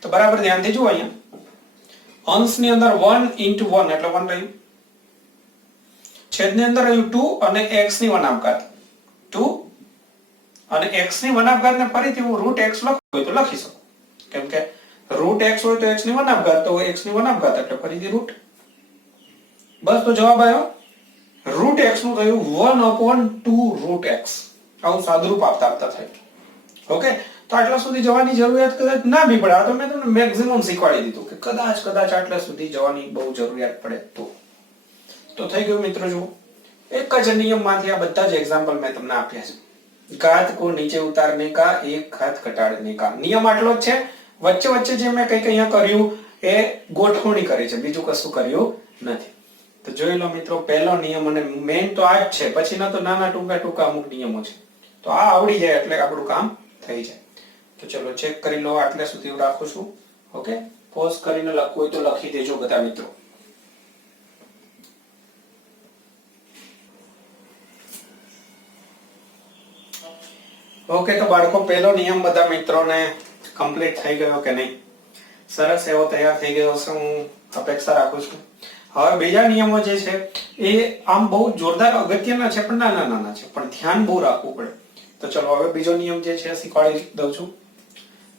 તો બરાબર ધ્યાનથી જુઓ. અહીંયા અંશની અંદર 1 × 1 એટલે 1 રહ્યું. છેદની અંદર રહ્યું 2 અને x ની 1/2 ઘાત 2 અને x ની 1/2 ઘાત ને ફરીથી હું રૂટ x લખું હોય તો લખી શકું, કેમ કે રૂટ x હોય તો x ની 1/2 ઘાત, તો x ની 1/2 ઘાત એટલે ફરીથી રૂટ. બસ, તો જવાબ આવ્યો. રૂટ x નું થયું 1/2 રૂટ x. આવું સાદુરૂપ આપતા આપતા થાય. ઓકે, તો આટલા સુધી જવાની જરૂરિયાત કદાચ ના બી પડે. આ તો મેં તમને મેક્સિમમ શીખવાડી દીધું કે કદાચ આટલા સુધી જવાની બહુ જરૂરિયાત પડે તો થઈ ગયું મિત્રો. જુઓ, એક જ નિયમમાંથી આ બધા જ એક્ઝામ્પલ મેં તમને આપ્યા છે. घात को नीचे उतारने का एक घात घटाड़ने का. नियम આટલો જ છે. વચ્ચે વચ્ચે જે મેં કંઈક અહીંયા કર્યું એ ગોઠવણી કરી છે, બીજું કશું કર્યું નથી. તો જોઈ લો મિત્રો, પહેલો નિયમ અને મેઇન તો આ જ છે. પછીના તો નાના ટૂંકા અમુક નિયમો છે. તો આ આવડી જાય એટલે આપણું કામ થઈ જાય. તો ચલો ચેક કરી લો. આટલે સુધી હું રાખું છું. ઓકે, પોઝ કરીને લખવું હોય તો લખી દેજો બધા મિત્રો. ઓકે, તો બાળકો, પહેલો નિયમ બધા મિત્રોને કમ્પ્લીટ થઈ ગયો કે નહીં? સરસ એવો તૈયાર થઈ ગયો છે, હું અપેક્ષા રાખું છું. હવે બીજા નિયમો જે છે એ આમ બહુ જોરદાર અગત્યના છે, પણ નાના છે, પણ ધ્યાન બહુ રાખવું પડે. તો ચલો હવે બીજો નિયમ જે છે શીખવાડી દઉં છું.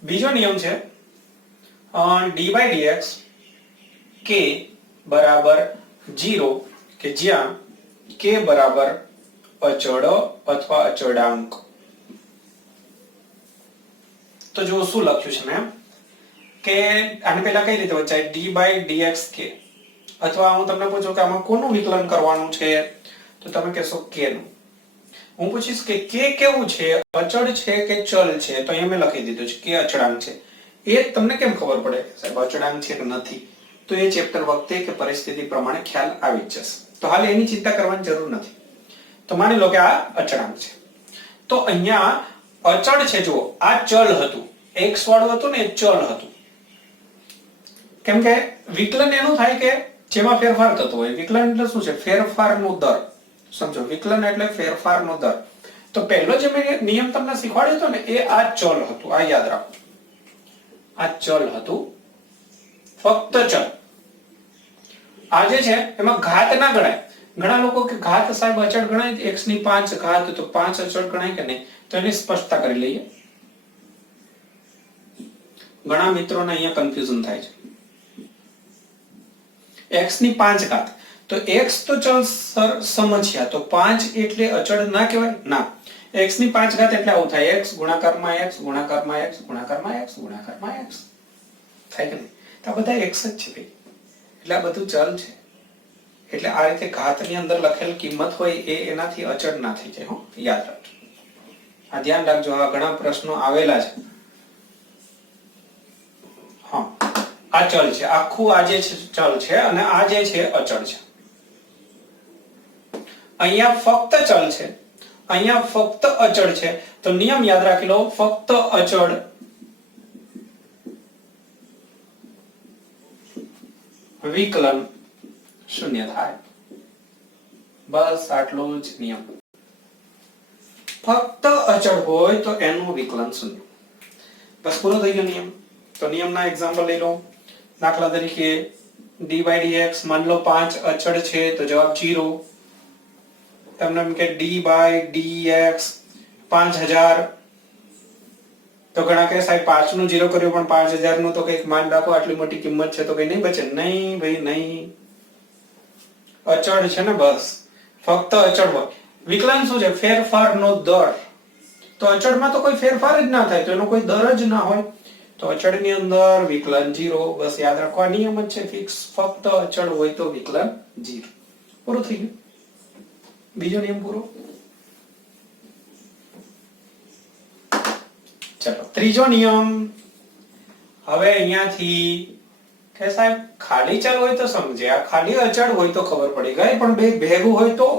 બીજો નિયમ છે dy dx k બરાબર 0, કે જ્યાં k બરાબર અચળ અથવા અચળાંક. તો જો શું લખ્યું છે મેં કે આને પહેલા કઈ રીતે વચાય? dy dx k. અથવા હું તમને પૂછું કે આમાં કોનું વિકલન કરવાનું છે, તો તમે કહેશો k નું. હું પૂછીશ કે k કેવું છે, અચળ છે કે ચલ છે? તો અહીંયા મેં લખી દીધું છે કે અચળાંક છે. એ તમને કેમ ખબર પડે સાહેબ અચળાંક છે કે નથી? તો એ ચેપ્ટર વખતે કે પરિસ્થિતિ પ્રમાણે ખ્યાલ આવી જ જશે. તો હાલ એની ચિંતા કરવાની જરૂર નથી. તો માની લો કે આ અચળાંક છે. તો અહીંયા અચળ છે. જુઓ, આ ચલ હતું, x વાળું હતું ને એ ચલ હતું. કેમ કે વિકલન એનું થાય કે જેમાં ફેરફાર થતો હોય. વિકલન એટલે શું છે? ફેરફારનો દર. સમજો, વિકલન એટલે ફેરફારનો દર. તો પહેલો જે મેં નિયમ તમને શીખવાડ્યો હતો ને એ આ ચલ હતું. આ યાદ રાખો, આ ચલ હતું, ફક્ત ચલ. આ જે છે એમાં ઘાત ના ગણાય. ઘણા લોકો કે ઘાત સાહેબ અચળ ગણાય, x ની 5 ઘાત, તો 5 અચળ ગણાય કે નહીં? તો એની સ્પષ્ટતા કરી લઈએ. ઘણા મિત્રોને અહીંયા કન્ફ્યુઝન થાય છે. x ની 5 ઘાત, તો x તો ચલ સમજ્યા, તો 5 એટલે અચળ ના કહેવાય? ના. x ની 5 ઘાત એટલે આવું થાય, x ગુણાકારમાં x ગુણાકારમાં x ગુણાકારમાં x ગુણાકારમાં x થાય કે નહીં? તો આ બધા x જ છે ભાઈ, એટલે આ બધું ચલ છે. એટલે આ રીતે ઘાતની અંદર લખેલ કિંમત હોય એ એનાથી અચળ ના થઈ જાય, હો, યાદ રાખજો. આ ધ્યાન રાખજો, આવા ઘણા પ્રશ્નો આવેલા છે. હા, આ ચલ છે, આખું આ જે ચલ છે અને આ જે છે અચળ છે. અહીંયા ફક્ત ચલ છે, અહીંયા ફક્ત અચળ છે. તો નિયમ યાદ રાખી લો, ફક્ત અચળ વિકલન શૂન્ય થાય. બસ આટલો જ નિયમ. ફક્ત અચળ હોય તો એનું વિકલન શૂન્ય. બસ પૂરો થઈ ગયો નિયમ. તો નિયમના એક્ઝામ્પલ લઈ લો. દાખલા તરીકે d/dx માન લો 5 અચળ છે તો જવાબ 0. તમને એમ કે d/dx 5000, તો ઘણા કહે સાહેબ 5 નું 0 કર્યું પણ 5000 નું તો કંઈક માન રાખો, આટલી મોટી કિંમત છે તો કઈ નહીં બચે. નહીં ભાઈ નહીં, અચળ છે ને, બસ ફક્ત અચળ હોય. વિકલન શું છે? ફેરફારનો દર. તો અચળમાં તો કોઈ ફેરફાર જ ના થાય, તો એનો કોઈ દર જ ના હોય. તો અચળની અંદર વિકલન 0. બસ યાદ રાખો, આ નિયમ જ છે ફિક્સ. ફક્ત અચળ હોય તો વિકલન 0. પૂરું થઈ ગયું. બીજો નિયમ પૂરો. ચલો ત્રીજો નિયમ. હવે અહીંયાથી કે સાહેબ ખાલી ચલ હોય તો સમજે, આ ખાલી અચળ હોય તો ખબર પડી ગઈ, પણ બે ભેગું હોય તો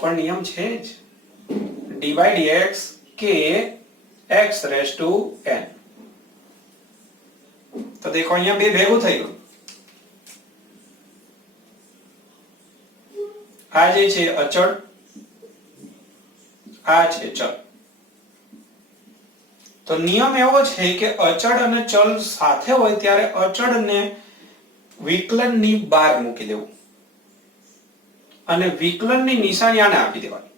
પણ નિયમ છે જ. d/dx કે x raised to n. તો દેખો અહીંયા બે ભેગું થઈ ગયું. આ જે છે અચળ, આ છે ચલ. તો નિયમ એવો છે કે અચળ અને ચલ સાથે હોય ત્યારે અચળને વિકલનની બહાર મૂકી દેવું અને વિકલનની નિશાની આને આપી દેવાની.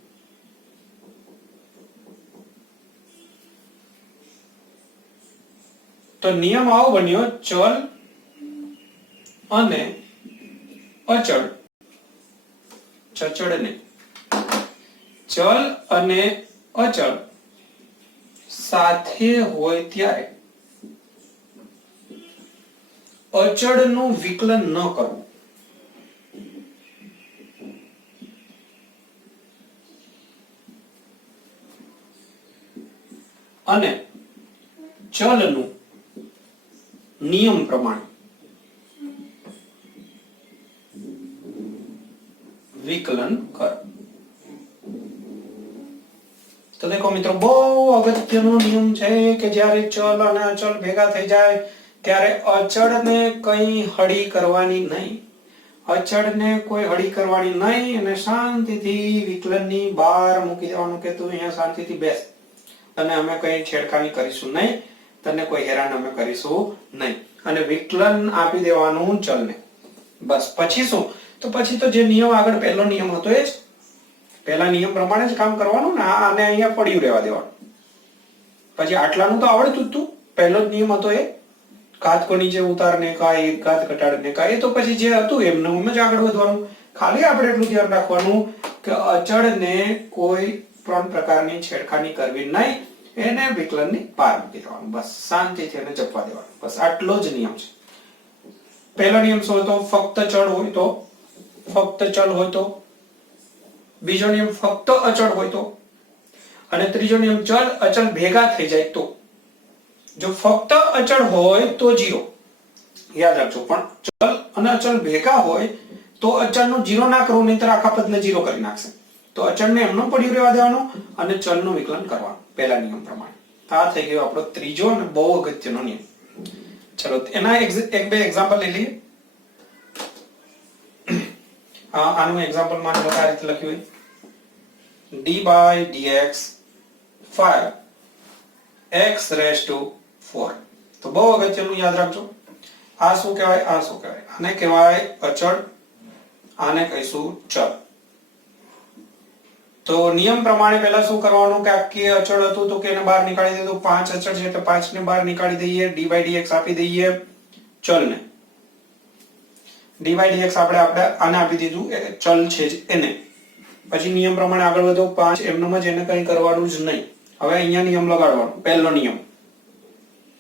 તો નિયમ આવો બન્યો, ચલ અને અચળ, ચચળ ને, ચલ અને અચળ સાથે હોય ત્યારે અચળનું વિકલન ન કરવું. અને ચલનું નિયમ પ્રમાણે વિકલન કરો. તો દેખો મિત્રો, બહુ અગત્યનો નિયમ છે કે જ્યારે ચલ અને અચળ ભેગા થઈ જાય ત્યારે અચળને કઈ હળી કરવાની નહીં. અચળને કોઈ હળી કરવાની નહીં અને શાંતિથી વિકલનની બહાર મૂકી દેવાનું કે તું અહીંયા શાંતિથી બેસ, તને અમે કઈ છેડખાની કરીશું નહીં, તને કોઈ હેરાન અમે કરીશું નહીં, અને વિકલન આપી દેવાનું ચલને. બસ પછી શું? તો પછી તો જે નિયમ આગળ પહેલો નિયમ હતો એ જ, પહેલા નિયમ પ્રમાણે જ કામ કરવાનું ને, આને અહીંયા પડ્યું રહેવા દેવાનું. પછી આટલાનું તો આવડતું જ તું, પહેલો જ નિયમ હતો એ, ઘાત કો નીચે ઉતારને કા, એક ઘાત ઘટાડને કા, એ તો પછી જે હતું એમને જ આગળ વધવાનું. ખાલી આપણે એટલું ધ્યાન રાખવાનું કે અચળને કોઈ પણ પ્રકારની છેડખાની કરવી નહીં, એને વિકલનની બહાર મૂકી દેવાનું, બસ શાંતિથી એને જપવા દેવાનું. બસ આટલો જ નિયમ છે. પહેલો નિયમ શું હતો? ફક્ત ચલ હોય તો, ફક્ત ચલ હોય તો. બીજો નિયમ ફક્ત અચળ હોય તો. અને ત્રીજો નિયમ ચલ અચળ ભેગા થઈ જાય તો. જો ફક્ત અચળ હોય તો 0, યાદ રાખજો. પણ ચલ અને અચળ ભેગા હોય તો અચળનું 0 ના કરવું, નહીંતર આખા પદને 0 કરી નાખશે. તો અચળને એમનો પડ્યું રહેવા દેવાનું અને ચલનું વિકલન કરવાનું પહેલા નિયમ પ્રમાણે. આ થઈ ગયો આપણો ત્રીજો અને બહુ અગત્યનો નિયમ. ચલો એના એક બે એક્ઝામ્પલ લઈ લઈએ. આનું એક્ઝામ્પલ માં આ રીતે લખ્યું હોય, d/dx 5x raised to 4. તો બહુ અગત્યનું યાદ રાખજો. આ શું કહેવાય? આ શું કહેવાય? આને કહેવાય અચળ, આને કહીશું ચલ. તો નિયમ પ્રમાણે પહેલા શું કરવાનું કે આખી અચળ હતું તો કે એને બહાર નીકાળી દે. તો 5 અચળ છે તો 5 ને બહાર નીકાળી દઈએ, d/dx આપી દઈએ ચલને. d/dx આપણે આને આપી દીધું, ચલ છે જ એને. પછી નિયમ પ્રમાણે આગળ વધો, 5 એમનેમ જ, એને કંઈ કરવાનું જ નહીં. હવે અહીંયા નિયમ લગાડવાનો.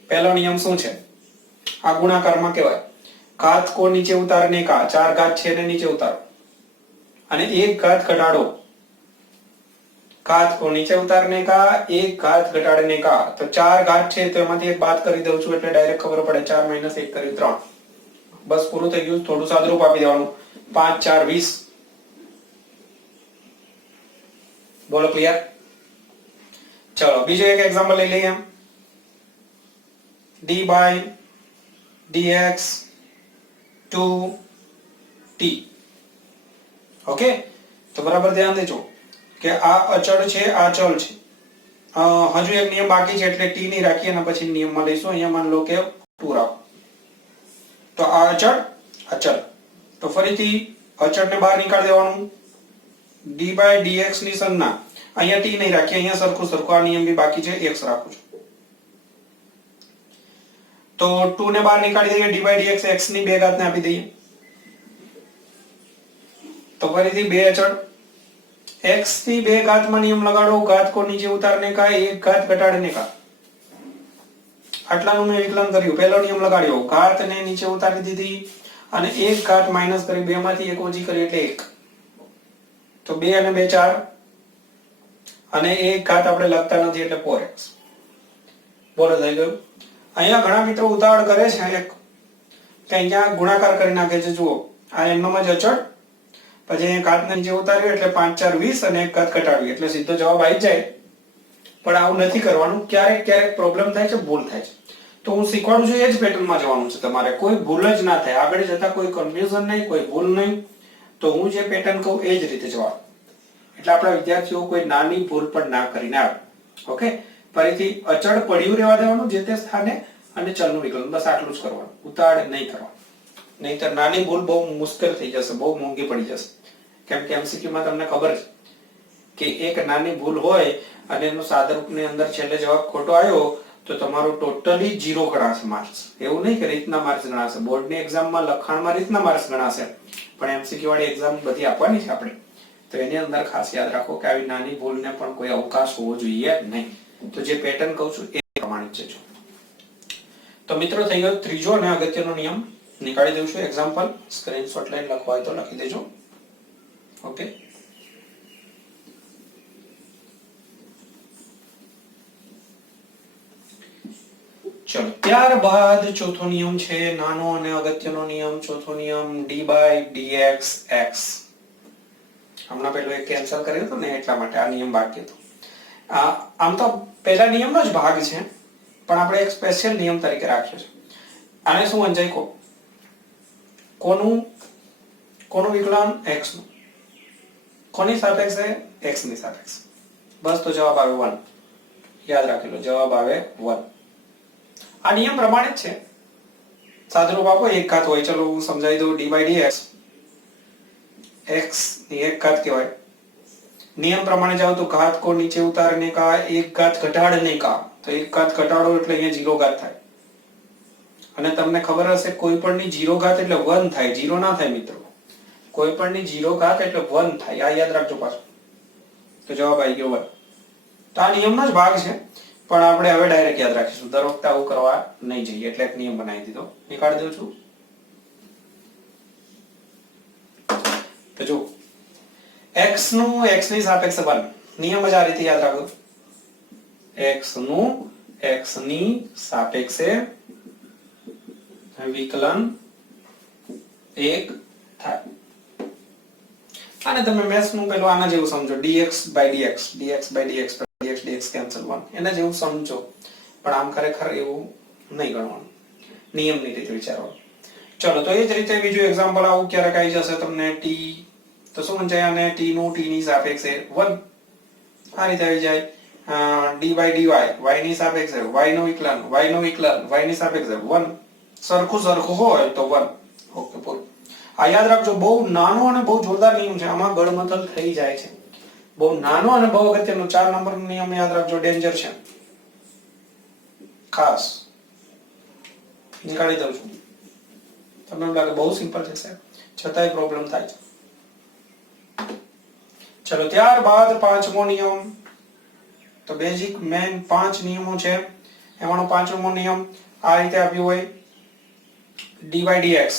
પહેલો નિયમ શું છે? આ ગુણાકારમાં કહેવાય. घात को नीचे उतारने का, 4 घात छे ने नीचे उतारो અને 1 घात घटाडो, घात को नीचे उतारने का, 1 घात घटाड़ने का। तो 4 घात छे तो एमांथी एक बात કરી દઉં છું એટલે ડાયરેક્ટ ખબર પડે 4 - 1 કર્યું 3, બસ પૂરું થઈ ગયું। થોડું સાદુરૂપ આપી દેવાનું, 5 4 20। બોલો ક્લિયર? ચલો બીજો એક એક્ઝામ્પલ લઈ લઈએ। d by dx 2t। Okay, તો બરાબર ધ્યાન દેજો કે આ અચળ છે, આ ચલ છે। હજુ એક નિયમ બાકી છે એટલે t નહીં રાખીએ અને પછી નિયમમાં લઈશું। અહીંયા માન લો કે 2 રાખો, તો આ અચળ અચળ, તો ફરીથી અચળને બહાર નીકાળી દેવાનું। d by dx ની સંજ્ઞા અહીંયા t નહીં રાખીએ, અહીંયા સરખું સરખું આ નિયમ બી બાકી છે, x રાખું છું। તો 2 ને બહાર નીકાળી દઈએ, d by dx x ની 2 ઘાત ને આપી દઈએ, તો ફરીથી 2 અચળ, x ની 2 घात में नियम लगाड़ो, घात को नीचे उतारने का, 1 घात घटाड़ने का। आटलाનું મેં વિકલન કર્યું, પહેલો નિયમ લગાડ્યો, ઘાત ને નીચે ઉતારી દીધી અને 1 ઘાત માઈનસ કરી, 2 માંથી 1 ઓછી કરી એટલે 1, તો 2 અને 2 4 અને 1 ઘાત આપણે લખતા નથી એટલે 4x। બોલો થઈ ગયું? અહીંયા ઘણા મિત્રો ઉતાવળ કરે છે એક કે અહીંયા ગુણાકાર કરી નાખે છે। જુઓ આ એમનો જ અચળ, પછી અહીંયા ઘાતને નીચે ઉતાર્યું એટલે 5 4 20 અને 1 ઘાત ઘટાડવી એટલે સીધો જવાબ આવી જાય, પણ આવું નથી કરવાનું। ક્યારેક ક્યારેક પ્રોબ્લેમ થાય છે, ભૂલ થાય છે, તો હું શીખવાડું છું એ જ પેટર્નમાં જવાનું છે તમારે, કોઈ ભૂલ જ ના થાય, આગળ જતા કોઈ કન્ફ્યુઝન નહીં, કોઈ ભૂલ નહીં। તો હું જે પેટર્ન કહું એ જ રીતે જવાબ, એટલે આપણા વિદ્યાર્થીઓ કોઈ નાની ભૂલ પણ ના કરીને આવે। ઓકે, ફરીથી અચળ પડ્યું રહેવા દેવાનું જે તે સ્થાને અને ચલનું વિકલન, બસ આટલું જ કરવાનું, ઉતાવળ નહીં કરવાનું, નહીંતર નાની ભૂલ બહુ મુશ્કેલ થઈ જશે, બહુ મોંઘી પડી જશે। કેમ કે એમસીક્યુ માં તમને ખબર છે કે એક નાની ભૂલ હોય અને એનો સાદરૂપની અંદર છેલ્લે જવાબ ખોટો આવ્યો તો તમારો ટોટલી 0 ગણાશે માર્ક્સ। એવું નહીં કે રીતના માર્ક્સ ગણાશે, બોર્ડની એક્ઝામમાં લખાણમાં રીતના માર્ક્સ ગણાશે, પણ એમસીક્યુ વાળી એક્ઝામ બધી આપવાની છે આપણે, તો એની અંદર ખાસ યાદ રાખો કે આવી નાની ભૂલને પણ કોઈ અવકાશ હોવો જોઈએ નહીં। તો જે પેટર્ન કહું છું એ પ્રમાણિત છે। તો મિત્રો થઈ ગયો ત્રીજો અને અગત્યનો નિયમ, નીકાળી દઉં છું એક્ઝામ્પલ, સ્ક્રીનશોટ લઈને લખવા હોય તો લખી દેજો। ઓકે, ચલો ત્યારબાદ ચોથો નિયમ છે નાનો અને અગત્યનો નિયમ। ચોથો નિયમ d by dx x। હમણાં પેલો એક કેન્સલ કર્યો હતો ને એટલા માટે આ નિયમ બાકી હતો। આમ તો પહેલા નિયમનો જ ભાગ છે પણ આપણે એક સ્પેશિયલ નિયમ તરીકે રાખ્યો છે। આને શું અંજાય કો, કોનું વિકલન x નું, કોની સાપેક્ષે x ની સાપેક્ષે, બસ તો જવાબ આવે 1। યાદ રાખી લો, જવાબ આવે 1। આ નિયમ પ્રમાણે છે, સાદુરૂપ આપો 1 ઘાત હોય, ચલો હું સમજાવી દઉં, d by dx x ની 1 ઘાત કહેવાય। નિયમ प्रमाणे जाओ तो घात को नीचे उतारने का, 1 घात घटाड़ने का, तो 1 घात घटाड़ो એટલે અહીંયા 0 ઘાત થાય, અને તમને ખબર હશે કોઈ પણની 0 ઘાત એટલે 1 થાય, 0 ના થાય મિત્રો, કોઈ પણની 0 ઘાત એટલે 1 થાય, આ યાદ રાખજો પાછું। તો જવાબ આવી ગયો 1। તો આ નિયમનો જ ભાગ છે પણ આપણે હવે ડાયરેક્ટ યાદ રાખીશું, દર વખતે આવું કરવા નહીં જઈએ, એટલે એક નિયમ બનાવી દીધો, નીકાળી દઉં છું। તો જો x નું x ની સાપેક્ષે 1, નિયમ જ આ રીતે યાદ રાખો, x નું x ની સાપેક્ષે વિકલન 1 થાય। આને તમે મેથ્સ નું પેલું આના જેવું સમજો, dx by dx, dx by dx, dx dx cancel 1, એના જેવું સમજો, પણ આમ ખરેખર એવું નહીં ગણવાનું, નિયમની રીતે વિચારવાનું। ચલો તો એ જ રીતે બીજું એક્ઝામ્પલ આવું ક્યારેક આવી જશે તમને, t, તો શું વંચાય આને, t નું t ની સાપેક્ષે 1, આ રીતે આવી જાય। d by dy, y ની સાપેક્ષે, y નું વિકલન, y નું વિકલન, y ની સાપેક્ષે 1, સરખું હોય તો 1। ઓકે, પૂરું। આ યાદ રાખજો, બહુ નાનો અને બહુ જોરદાર નિયમ છે, આમાં ગળમથલ થઈ જાય છે, બહુ નાનો અને બહુ અગત્યનો 4 નંબરનો નિયમ યાદ રાખજો, ડેન્જર છે ખાસ, નીકાળી દઉં છું। તમને એમ લાગે બહુ સિમ્પલ છે સાહેબ, છતાંય પ્રોબ્લેમ થાય છે। ચલો ત્યારબાદ પાંચમો નિયમ, તો બેઝિક મેન 5 નિયમો છે, એમાંનો પાંચમો નિયમ આ રીતે આપ્યું હોય, dy dx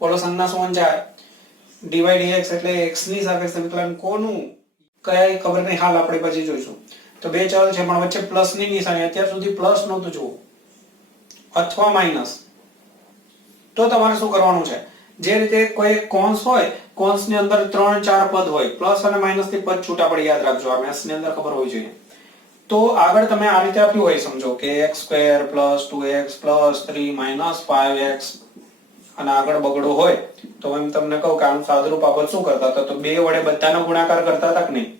બોલો સંજ્ઞા શું વંચાય dy dx એટલે x ની સાપેક્ષે વિકલન કોનું કયા ખબર નહીં હાલ આપણે પછી જોઈશું તો બે ચલ છે પણ વચ્ચે પ્લસ ની નિશાની અત્યાર સુધી પ્લસ નહોતું જોવું અથવા માઈનસ તો તમારે શું કરવાનું છે જે રીતે કોઈ કૌંસ હોય કૌંસ ની અંદર 3-4 પદ હોય પ્લસ અને માઈનસ થી પદ છૂટા પડી યાદ રાખજો આ મેથ્સ ની અંદર ખબર હોવી જોઈએ તો આગળ તમે આ રીતે આપ્યું હોય સમજો કે x² + 2x + 3 - 5x અને આગળ બગડો હોય તો એમ તમને કહું કે આનું સાદુરૂપ આપણે શું કરતા હતા તો 2 વડે બધાનો ગુણાકાર કરતા હતા કે નહીં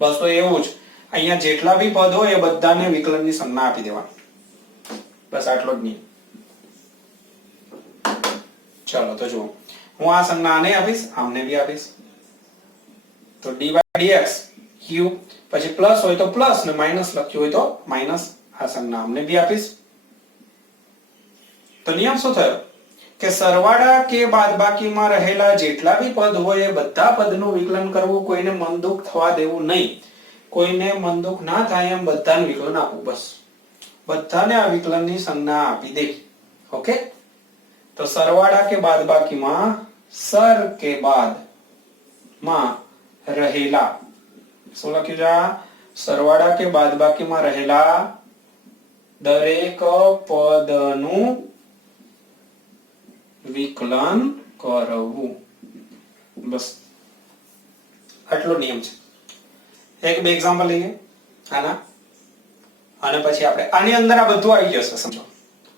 બસ તો એવું જ અહીંયા જેટલા બી પદ હોય એ બધાને વિકલનની સંજ્ઞા આપી દેવાની બસ આટલો જ નિયમ ચલો તો જુઓ હું આ સંજ્ઞા આને આપીશ આમને બી આપીશ તો dy dx q પછી પ્લસ હોય તો પ્લસ ને માઈનસ લખ્યું હોય તો માઈનસ આ સંજ્ઞા આમને બી આપીશ તો નિયમ શું થયો કે સરવાળા કે બાદબાકીમાં રહેલા જેટલા બી પદ હોય એ બધા પદનું વિકલન કરવું કોઈને મન દુઃખ થવા દેવું નહીં કોઈને મન દુઃખ ના થાય એમ બધાને વિકલન આપવું બસ બધાને આ વિકલનની સંજ્ઞા આપી દે ઓકે તો સરવાળા કે બાદબાકીમાં સર કે બાદ માં રહેલા શું લખ્યું છે સરવાળા કે બાદબાકીમાં રહેલા દરેક પદનું વિકલન કરવું બસ આટલો નિયમ છે એક બે એક્ઝામ્પલ લઈએ આના અને પછી આપણે આની અંદર આ બધું આવી જશે સમજો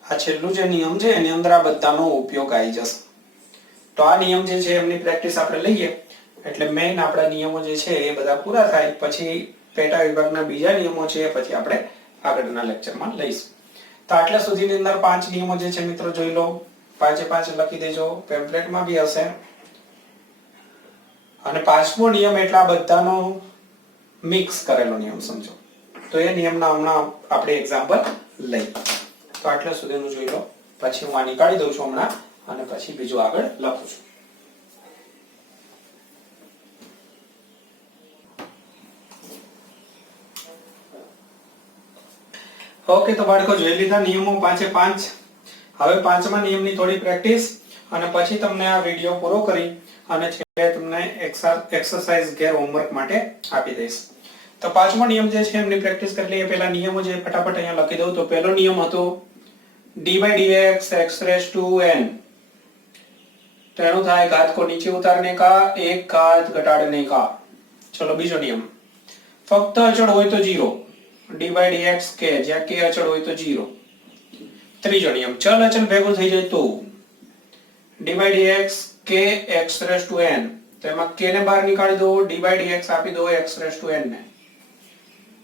આ છેલ્લું જે નિયમ છે એની અંદર આ બધાનો ઉપયોગ આવી જશે તો આ નિયમ જે છે એમની પ્રેક્ટિસ આપણે લઈએ એટલે મેઈન આપણા નિયમો જે છે એ બધા પૂરા થાય પછી પેટા વિભાગના બીજા નિયમો છે પછી આપણે આગળના લેક્ચરમાં લઈશું તો આટલા સુધીની અંદર 5 નિયમો જે છે મિત્રો જોઈ લો 5 લખી દેજો પેમ્પલેટમાં બી હશે અને પાંચમો નિયમ એટલે આ બધાનો મિક્સ કરેલો નિયમ સમજો તો એ નિયમના હમણાં આપણે એક્ઝામ્પલ લઈએ તો આટલા સુધીનું જોઈ લો પછી હું આ નીકાળી દઉં છું હમણાં અને પછી બીજું આગળ લખું છું ઓકે તો બાળકો જોઈ લીધા નિયમો 5 હવે પાંચમા નિયમની થોડી પ્રેક્ટિસ અને પછી તમને આ વિડિયો પૂરો કરી અને છેલ્લે તમને એક્સરસાઇઝ ઘેર હોમવર્ક માટે આપી દઈશ તો પાંચમો નિયમ જે છે એમની પ્રેક્ટિસ કરી લઈએ પહેલા નિયમો જે ફટાફટ અહીંયા લખી દઉં તો પહેલો નિયમ હતો dy dx x raised to n तो एनो થાય घात को नीचे उतारने का एक घात घटाड़ने का चलो बीजो नियम फक्त अचल होय तो 0 dy dx के જ્યાં k અચળ હોય તો 0 ત્રીજો નિયમ ચલ અચલ ભેગું થઈ જાય તો dy dx k x raised to n તો એમાં k ને બહાર નીકાળી દો dy dx આપી દો x raised to n ને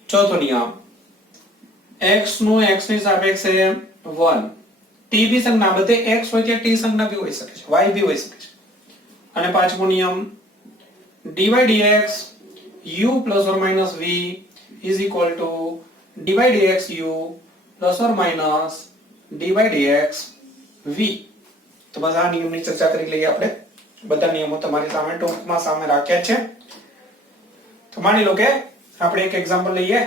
ચોથો નિયમ x નું x ની સાપેક્ષે 1 t બી સંજ્ઞા બધે x હોય કે t સંજ્ઞા બી હોઈ શકે છે y બી હોઈ શકે છે અને પાંચમો નિયમ dy dx u plus or minus v is equal to dy dx u plus or minus dy dx v તો બસ આ નિયમની ચર્ચા કરી લઈએ આપણે બધા નિયમો તમારી સામે ટૂંકમાં સામે રાખ્યા છે તો માની લો કે આપણે એક એક્ઝામ્પલ લઈએ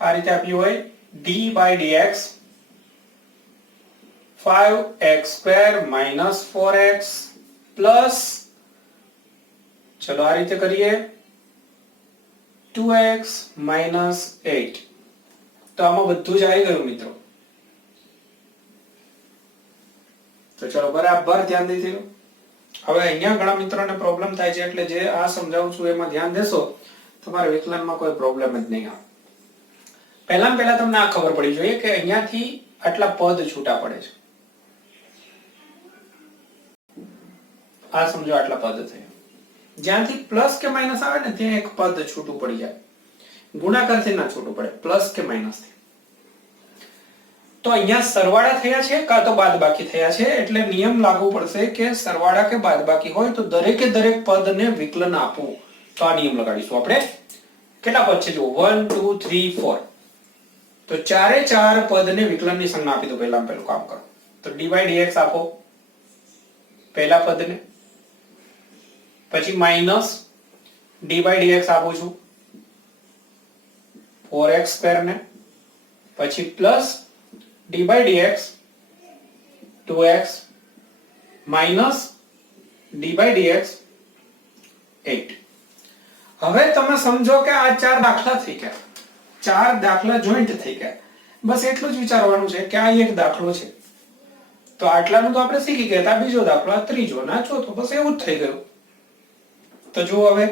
આ રીતે આપ્યું હોય d by dx 5x² minus 4x plus चलो आ रीते करिए 2x minus 8 तो આમાં બધું જ આવી ગયું મિત્રો તો ચલો બરાબર ધ્યાન દીધી હવે અહીંયા ઘણા મિત્રોને પ્રોબ્લેમ થાય છે એટલે જે આ સમજાવું છું એમાં ધ્યાન દેશો તમારે વિકલનમાં કોઈ પ્રોબ્લેમ જ નહીં આવે પહેલા તમને આ ખબર પડી જોઈએ કે અહીંયાથી આટલા પદ છૂટા પડે છે આ સમજો આટલા પદ થયા જ્યાંથી પ્લસ કે માઈનસ આવે ને ત્યાં એક પદ છૂટું પડી જાય ગુણાકારથી ના છૂટું પડે પ્લસ કે માઈનસ થી તો અહીંયા સરવાળા થયા છે કાં તો બાદબાકી થયા છે એટલે નિયમ લાગુ પડશે કે સરવાળા કે બાદબાકી હોય તો દરેકે દરેક પદને વિકલન આપવું તો આ નિયમ લગાડીશું આપણે કેટલા પદ છે જો 1 2 3 4 તો ચારે ચાર પદને વિકલનની સંજ્ઞા આપી દો પહેલા પહેલું કામ કરો તો dy dx આપો પહેલા પદને પછી માઈનસ dy dx આપું છું 4x² ને પછી plus dy dx 2x minus D by DX 8. હવે તમે સમજો કે આ ચાર દાખલા થઈ ગયા, ચાર દાખલા જોઈન્ટ થઈ ગયા. બસ એટલું જ વિચારવાનું છે કે આ એક દાખલો છે તો આટલાનું તો આપણે શીખી ગયા, આ બીજો દાખલો, આ ત્રીજો, ના ચોથો, બસ એવું જ થઈ ગયું. તો જુઓ હવે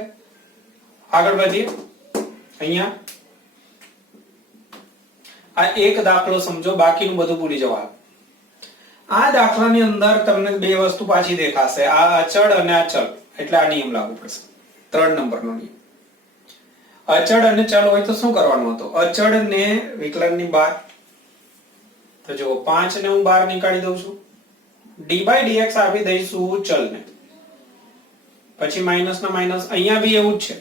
આગળ વધીએ. અહીંયા આ એક દાખલો સમજો, બાકીનું બધું ભૂલી જવાનું. આ દાખલાની અંદર તમને બે વસ્તુ પાછી દેખાશે, આ અચળ અને આ ચલ, એટલે આ નિયમ લાગુ પડશે. 3 નંબરનો નિયમ. અચળ અને ચલ હોય તો શું કરવાનું હતું? અચળ ને વિકલનની બહાર, તો જો 5 ને હું બહાર નીકાળી દઉં છું, ડી બાય ડીએક્સ આપી દઈશું ચલને, પછી માઇનસ ના માઇનસ, અહીંયા બી એવું જ છે,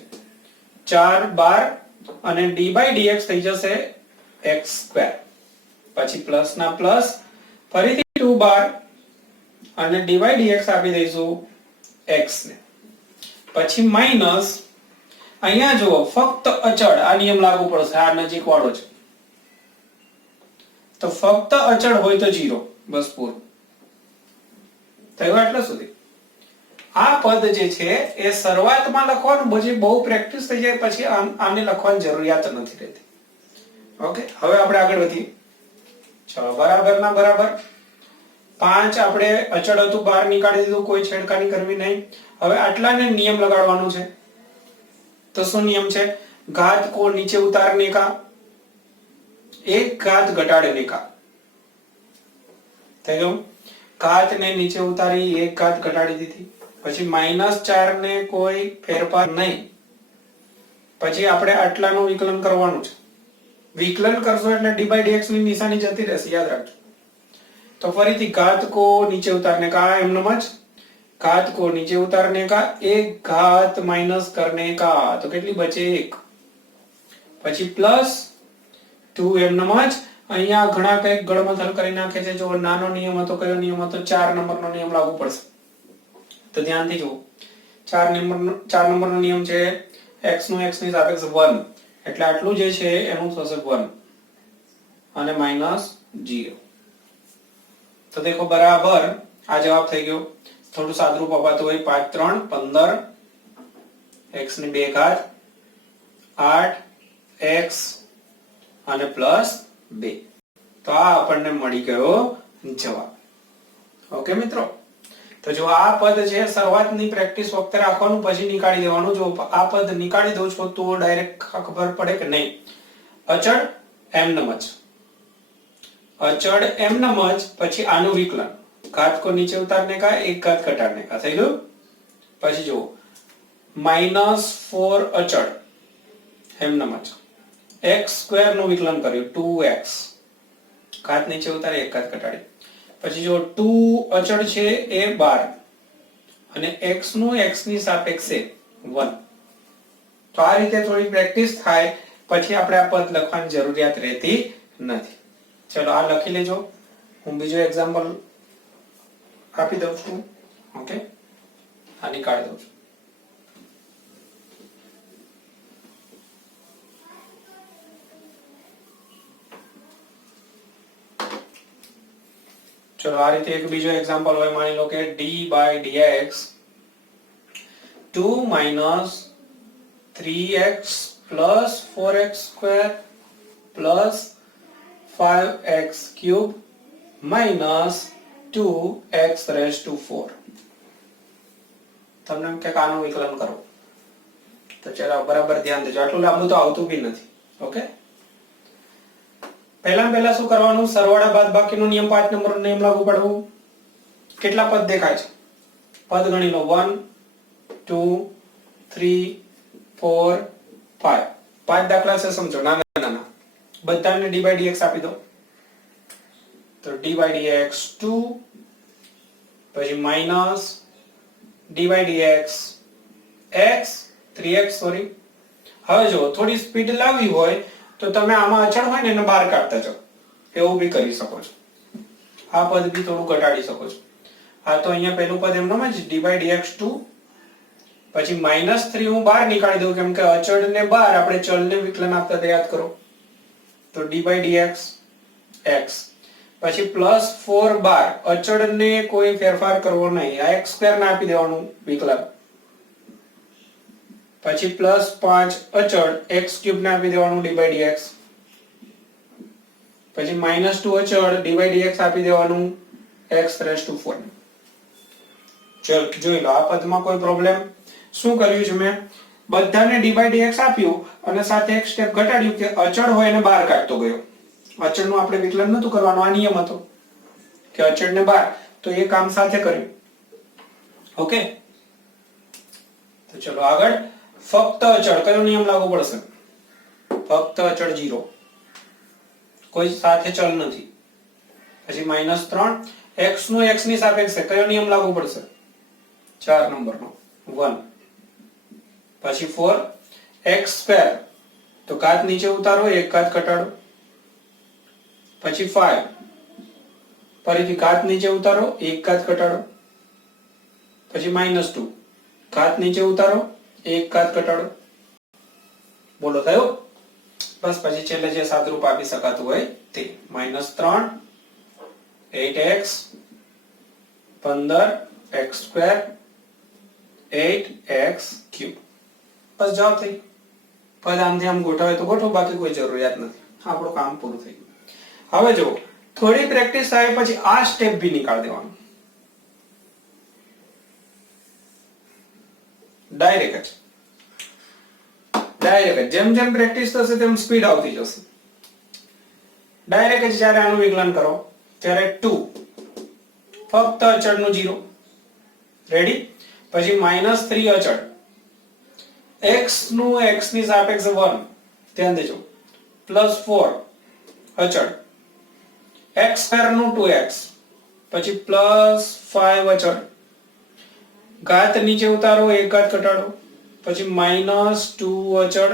4 12 અને ડી બાય ડીએક્સ થઈ જશે x², પછી પ્લસ ના પ્લસ, ફરીથી 2 12 અને ડી બાય ડીએક્સ આપી દઈશું x ને, પછી માઇનસ, અહીંયા જુઓ ફક્ત અચળ, આ નિયમ લાગુ પડશે, આ નજીક વાળો છે તો ફક્ત અચળ હોય તો 0, બસ પૂરું થયું આટલા સુધી. આ પદ જે છે એ શરૂઆતમાં લખવાનું, પછી બહુ પ્રેક્ટિસ થઈ જાય પછી આને લખવાની જરૂરિયાત નથી રહેતી. ઓકે, હવે આપણે આગળ વધીએ. ચલો, બરાબર ના બરાબર, 5 આપણે અચળ હતું બહાર નીકાળી દીધું, કોઈ છેડખાની કરવી નહીં. હવે આટલાને નિયમ લગાડવાનું છે. તો શું નિયમ છે? घात को नीचे उतारने का, एक घात घटाड़ने का. થઈ ગયું? ઘાત ને નીચે ઉતારી, એક ઘાત ઘટાડી દીધી, પછી -4 ને કોઈ ફેરફાર નહીં, પછી આપણે આટલાનું વિકલન કરવાનું છે. વિકલન કરશો એટલે ડી બાય ડીએક્સ ની નિશાની જતી રહેશે, યાદ રાખજો. તો ફરીથી घात को नीचे उतारने का, એમનેમ જ घात को नीचे उतारने का, एक घात माइनस करने का, तो કેટલી બચે? 1. પછી +2 એમનેમ જ. અહીંયા ઘણા કઈક ગળમથલ કરી નાખે છે. જો નાનો નિયમ હતો, કયો નિયમ હતો? 4 નંબરનો નિયમ લાગુ પડશે. તો ધ્યાનથી જુઓ, 4 નંબરનો નિયમ છે x નું x ની સાપેક્ષ 1, એટલે આટલું જે છે એનું થશે 1 અને -0. તો દેખો બરાબર આ જવાબ થઈ ગયો. થોડું સાદરૂપ અપાતું હોય, 5 3 15, x ની 2 ઘાત 8 x અને +2. તો આ આપણને મળી ગયો જવાબ. ઓકે મિત્રો, તો જો આ પદ છે શરૂઆતની પ્રેક્ટિસ વખતે રાખવાનું, પછી નીકાળી દેવાનું. જો આ પદ નીકાળી દો છો તો ડાયરેક્ટ ખબર પડે કે નહીં. અચળ એમનેમ જ, અચળ એમનેમ જ, પછી આનું વિકલન, घात को नीचे उतारने का, एक घात घटाने का. થઈ ગયું? પછી જો -4 અચળ એમનેમ જ, x² નું વિકલન કર્યું, 2x, ઘાત નીચે ઉતારી, એક ઘાત ઘટાડી. પછી જો 2 અચળ છે એ 12 અને x નું x ની સાપેક્ષે 1. તો આ રીતે થોડી પ્રેક્ટિસ થાય પછી આપણે આ પદ લખવાની જરૂરિયાત રહેતી નથી. ચલો આ લખી લેજો. હું બીજો એક્ઝામ્પલ આપી દઉં છું. ઓકે, આ નીકાળી દઉં છું. ચલો આ રીતે એક બીજો એક્ઝામ્પલ હોય. માની લો કે d by dx 2 - 3x + 4x² + 5x³ - 2x⁴. તમને એમ કે આનું વિકલન કરો. તો ચલો બરાબર ધ્યાન દેજો, આટલું લાંબુ તો આવતું બી નથી. ઓકે, પહેલા શું કરવાનું? સરવાળા બાદબાકીનો નિયમ, 5 નંબરનો નિયમ લાગુ પાડવું. કેટલા પદ દેખાય છે? પદ ગણી લો. 1 2 3 4 5. 5 દાખલા છે, સમજો, નાના નાના. બધાને d બાય dx આપી દો. તો d બાય dx 2, પછી minus d by dx x 3x, sorry. હવે જો થોડી સ્પીડ લાવવી હોય તો તમે આમાં અચળ હોય ને એને બહાર કાઢતા જાઓ, એવું બી કરી શકો છો. આ પદ બી થોડું ઘટાડી શકો છો. આ તો અહીંયા પહેલું પદ એમનેમ જ d બાય dx 2, પછી -3 હું બહાર નીકાળી દઉં, કેમ કે અચળ ને બહાર આપણે ચલને વિકલન આપતા યાદ કરો. તો d બાય dx x, પછી +4 અચળને કોઈ ફેરફાર કરવો નહીં, આ x² ને આપી દેવાનું વિકલાંગ, પછી +5 અચળ x³ ને આપી દેવાનું d/dx, પછી -2 અચળ d/dx આપી દેવાનું x⁴. ચલો જોઈ લો, આ પદમાં કોઈ પ્રોબ્લેમ? શું કર્યું છે મેં? બધાને d/dx આપ્યું અને સાથે એક સ્ટેપ ઘટાડ્યું કે અચળ હોય એને બહાર કાઢતો ગયો. અચળનું આપણે વિકલન નતું કરવાનું, આ નિયમ હતો કે અચળને બહાર, તો એ કામ સાથે કર્યું. ઓકે, તો ચલો આગળ. ફક્ત અચળ, કયો નિયમ લાગુ પડશે? ફક્ત અચળ 0, કોઈ સાથે ચલ નથી. પછી -3 x નું x ની સાપેક્ષે કયો નિયમ લાગુ પડશે? 4 નંબરનો 1. પછી 4 x², તો ઘાત નીચે ઉતારો, એક ઘાત ઘટાડો. પછી 5 ફરીથી ઘાત નીચે ઉતારો, એક ઘાત ઘટાડો. પછી -2 ઘાત નીચે ઉતારો, એક ઘાત ઘટાડો. બોલો થયો? બસ પછી છેલ્લે જે સાદરૂપ આપી શકાતું હોય તે -3 8x 15 x², 8x³. બસ જવાબ થઈ. પદ આમથી આમ ગોઠવાય તો ગોઠવો, બાકી કોઈ જરૂરિયાત નથી. આપણું કામ પૂરું થઈ ગયું. હવે જો થોડી પ્રેક્ટિસ થાય પછી આ સ્ટેપ બી નીકાળ દેવાનું, ડાયરેક્ટ જેમ જેમ પ્રેક્ટિસ થશે તેમ સ્પીડ આવતી જશે. ડાયરેક્ટ જ્યારે આનું વિકલન કરો ત્યારે 2 ફક્ત અચળનું 0, રેડી. પછી -3 અચળ, x નું x ની સાપેક્ષે 1, ધ્યાન દેજો. +4 અચળ, x² નું 2x, પછી +5 અચળ, ઘાત નીચે ઉતારો, એક ઘાત ઘટાડો. પછી -2 અચળ,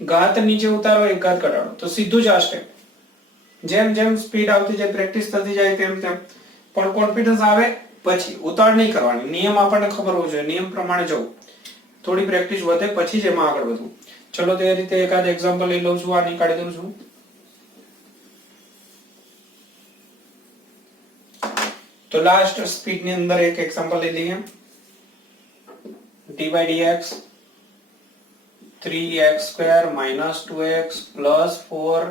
ઘાત નીચે ઉતારો, એક ઘાત ઘટાડો. તો સીધું જ આ સ્ટેપ. જેમ જેમ સ્પીડ આવતી જાય, પ્રેક્ટિસ થતી જાય તેમ તેમ, પણ કોન્ફિડન્સ આવે પછી ઉતાવળ નહીં કરવાની. નિયમ આપણને ખબર હોવો જોઈએ, નિયમ પ્રમાણે જવું. થોડી પ્રેક્ટિસ વધે પછી જ એમાં આગળ વધવું. ચલો તે રીતે એકાદ એક્ઝામ્પલ લઈ લઉં છું, આ નીકાળી દઉં છું. તો લાસ્ટ સ્પીડ ની અંદર એક એક્ઝામ્પલ લઈ લઈએ. d/dx 3x² -2x +4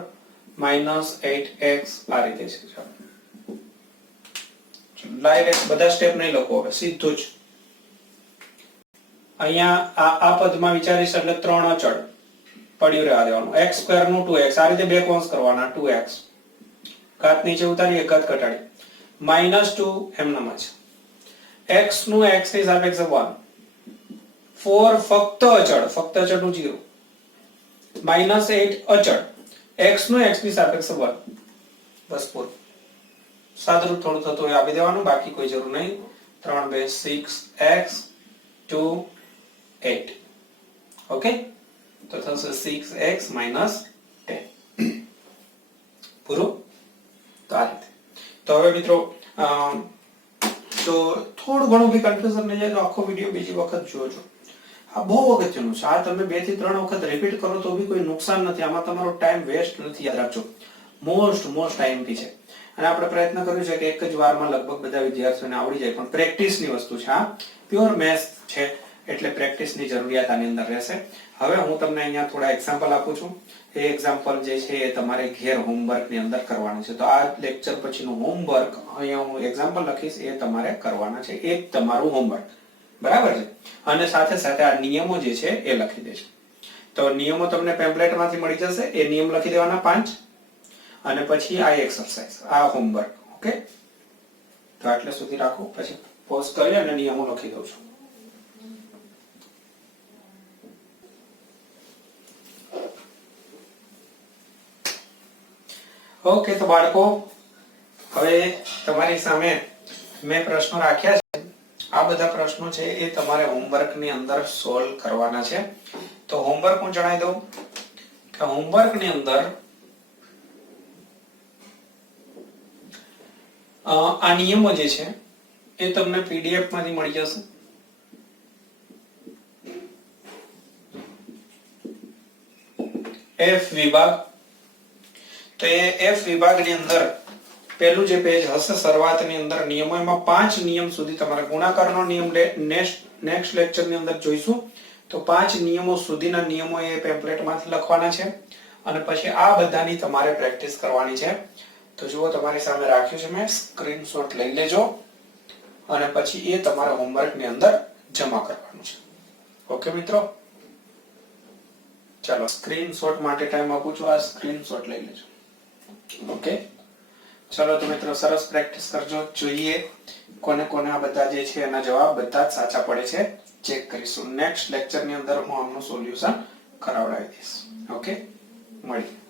-8x આ રીતે છે. ડાયરેક્ટ બધા સ્ટેપ નહીં લખો, હવે સીધું જ અહીંયા આ પદમાં વિચારીશ એટલે 3 અચળ પડ્યું રહેવા દેવાનું. x² નું 2x, આ રીતે બે કૌંસ કરવાના, 2x, ઘાત નીચે ઉતારી, એક ઘાત ઘટાડી. -2 એમનામ જ, x નું x ની સાપેક્ષે 1, 4 ફક્ત અચળનું 0, -8 અચળ, x નું x ની સાપેક્ષે 1. બસ પૂરું. સાદરૂપ થોડું થતું હોય આપી દેવાનું, બાકી કોઈ જરૂર નહીં. 3 2 6x 2 8. ઓકે, તો થશે 6x - 10. પૂરું. તો આ રીતે. તો હવે મિત્રો તો થોડું ઘણું બી કન્ફ્યુઝન નહીં જાય તો આખો વિડીયો બીજી વખત જોજો. આ બહુ અગત્યનું છે. આ તમે 2 થી 3 વખત રિપીટ કરો તો બી કોઈ નુકસાન નથી. આમાં તમારો ટાઈમ વેસ્ટ નથી, યાદ રાખજો. મોસ્ટ આઈએમપી છે. અને આપણે પ્રયત્ન કર્યો છે કે એક જ વારમાં લગભગ બધા વિદ્યાર્થીઓને આવડી જાય, પણ પ્રેક્ટિસની વસ્તુ છે. આ પ્યોર મેથ્સ છે એટલે પ્રેક્ટિસની જરૂરિયાત આની અંદર રહેશે. હવે હું તમને અહીંયા થોડા એક્ઝામ્પલ આપું છું. એ એક્ઝામ્પલ જે છે એ તમારે ઘેર હોમવર્ક ની અંદર કરવાનું છે. તો આ લેક્ચર પછીનું હોમવર્ક અહીંયા હું એક્ઝામ્પલ લખીશ, એ તમારે કરવાના છે. એક તમારું હોમવર્ક, બરાબર છે. અને સાથે સાથે આ નિયમો જે છે એ લખી દેજો. તો નિયમો તમને પેમ્પલેટમાંથી મળી જશે, એ નિયમ લખી દેવાના 5, અને પછી આ એક્સરસાઇઝ, આ હોમવર્ક. ઓકે, તો આટલે સુધી રાખો, પછી પોઝ કરી અને નિયમો લખી દઉં છું. ઓકે, તો બાળકો હવે તમારી સામે મેં પ્રશ્નો રાખ્યા છે. આ બધા પ્રશ્નો છે એ તમારે હોમવર્ક ની અંદર સોલ્વ કરવાના છે. તો હોમવર્ક હું જણાવી દઉં કે હોમવર્ક ની અંદર આ નિયમો જે છે એ તમને પીડીએફ માંથી મળી જશે. એફ વિભાગ, તો એ એફ વિભાગની અંદર પહેલું જે પેજ હશે શરૂઆતની અંદર નિયમો, એમાં 5 નિયમ સુધી તમારે ગુણાકારનો નિયમ નેક્સ્ટ લેક્ચરની અંદર જોઈશું. તો 5 નિયમો સુધીના નિયમો એ પેમ્પલેટમાંથી લખવાના છે અને પછી આ બધાની તમારે પ્રેક્ટિસ કરવાની છે. તો જુઓ તમારી સામે રાખ્યું છે મેં, સ્ક્રીનશોટ લઈ લેજો અને પછી એ તમારા હોમવર્કની અંદર જમા કરવાનું છે. ઓકે મિત્રો, ચાલો સ્ક્રીનશોટ માટે ટાઈમ આપું છું, આ સ્ક્રીનશોટ લઈ લેજો. ઓકે, ચલો તો મિત્રો સરસ પ્રેક્ટિસ કરજો. જોઈએ કોને કોને આ બધા જે છે એના જવાબ બધા જ સાચા પડે છે, ચેક કરીશું. નેક્સ્ટ લેક્ચરની અંદર હું આમનું સોલ્યુશન કરાવડાવી દઈશ. ઓકે, મળીએ.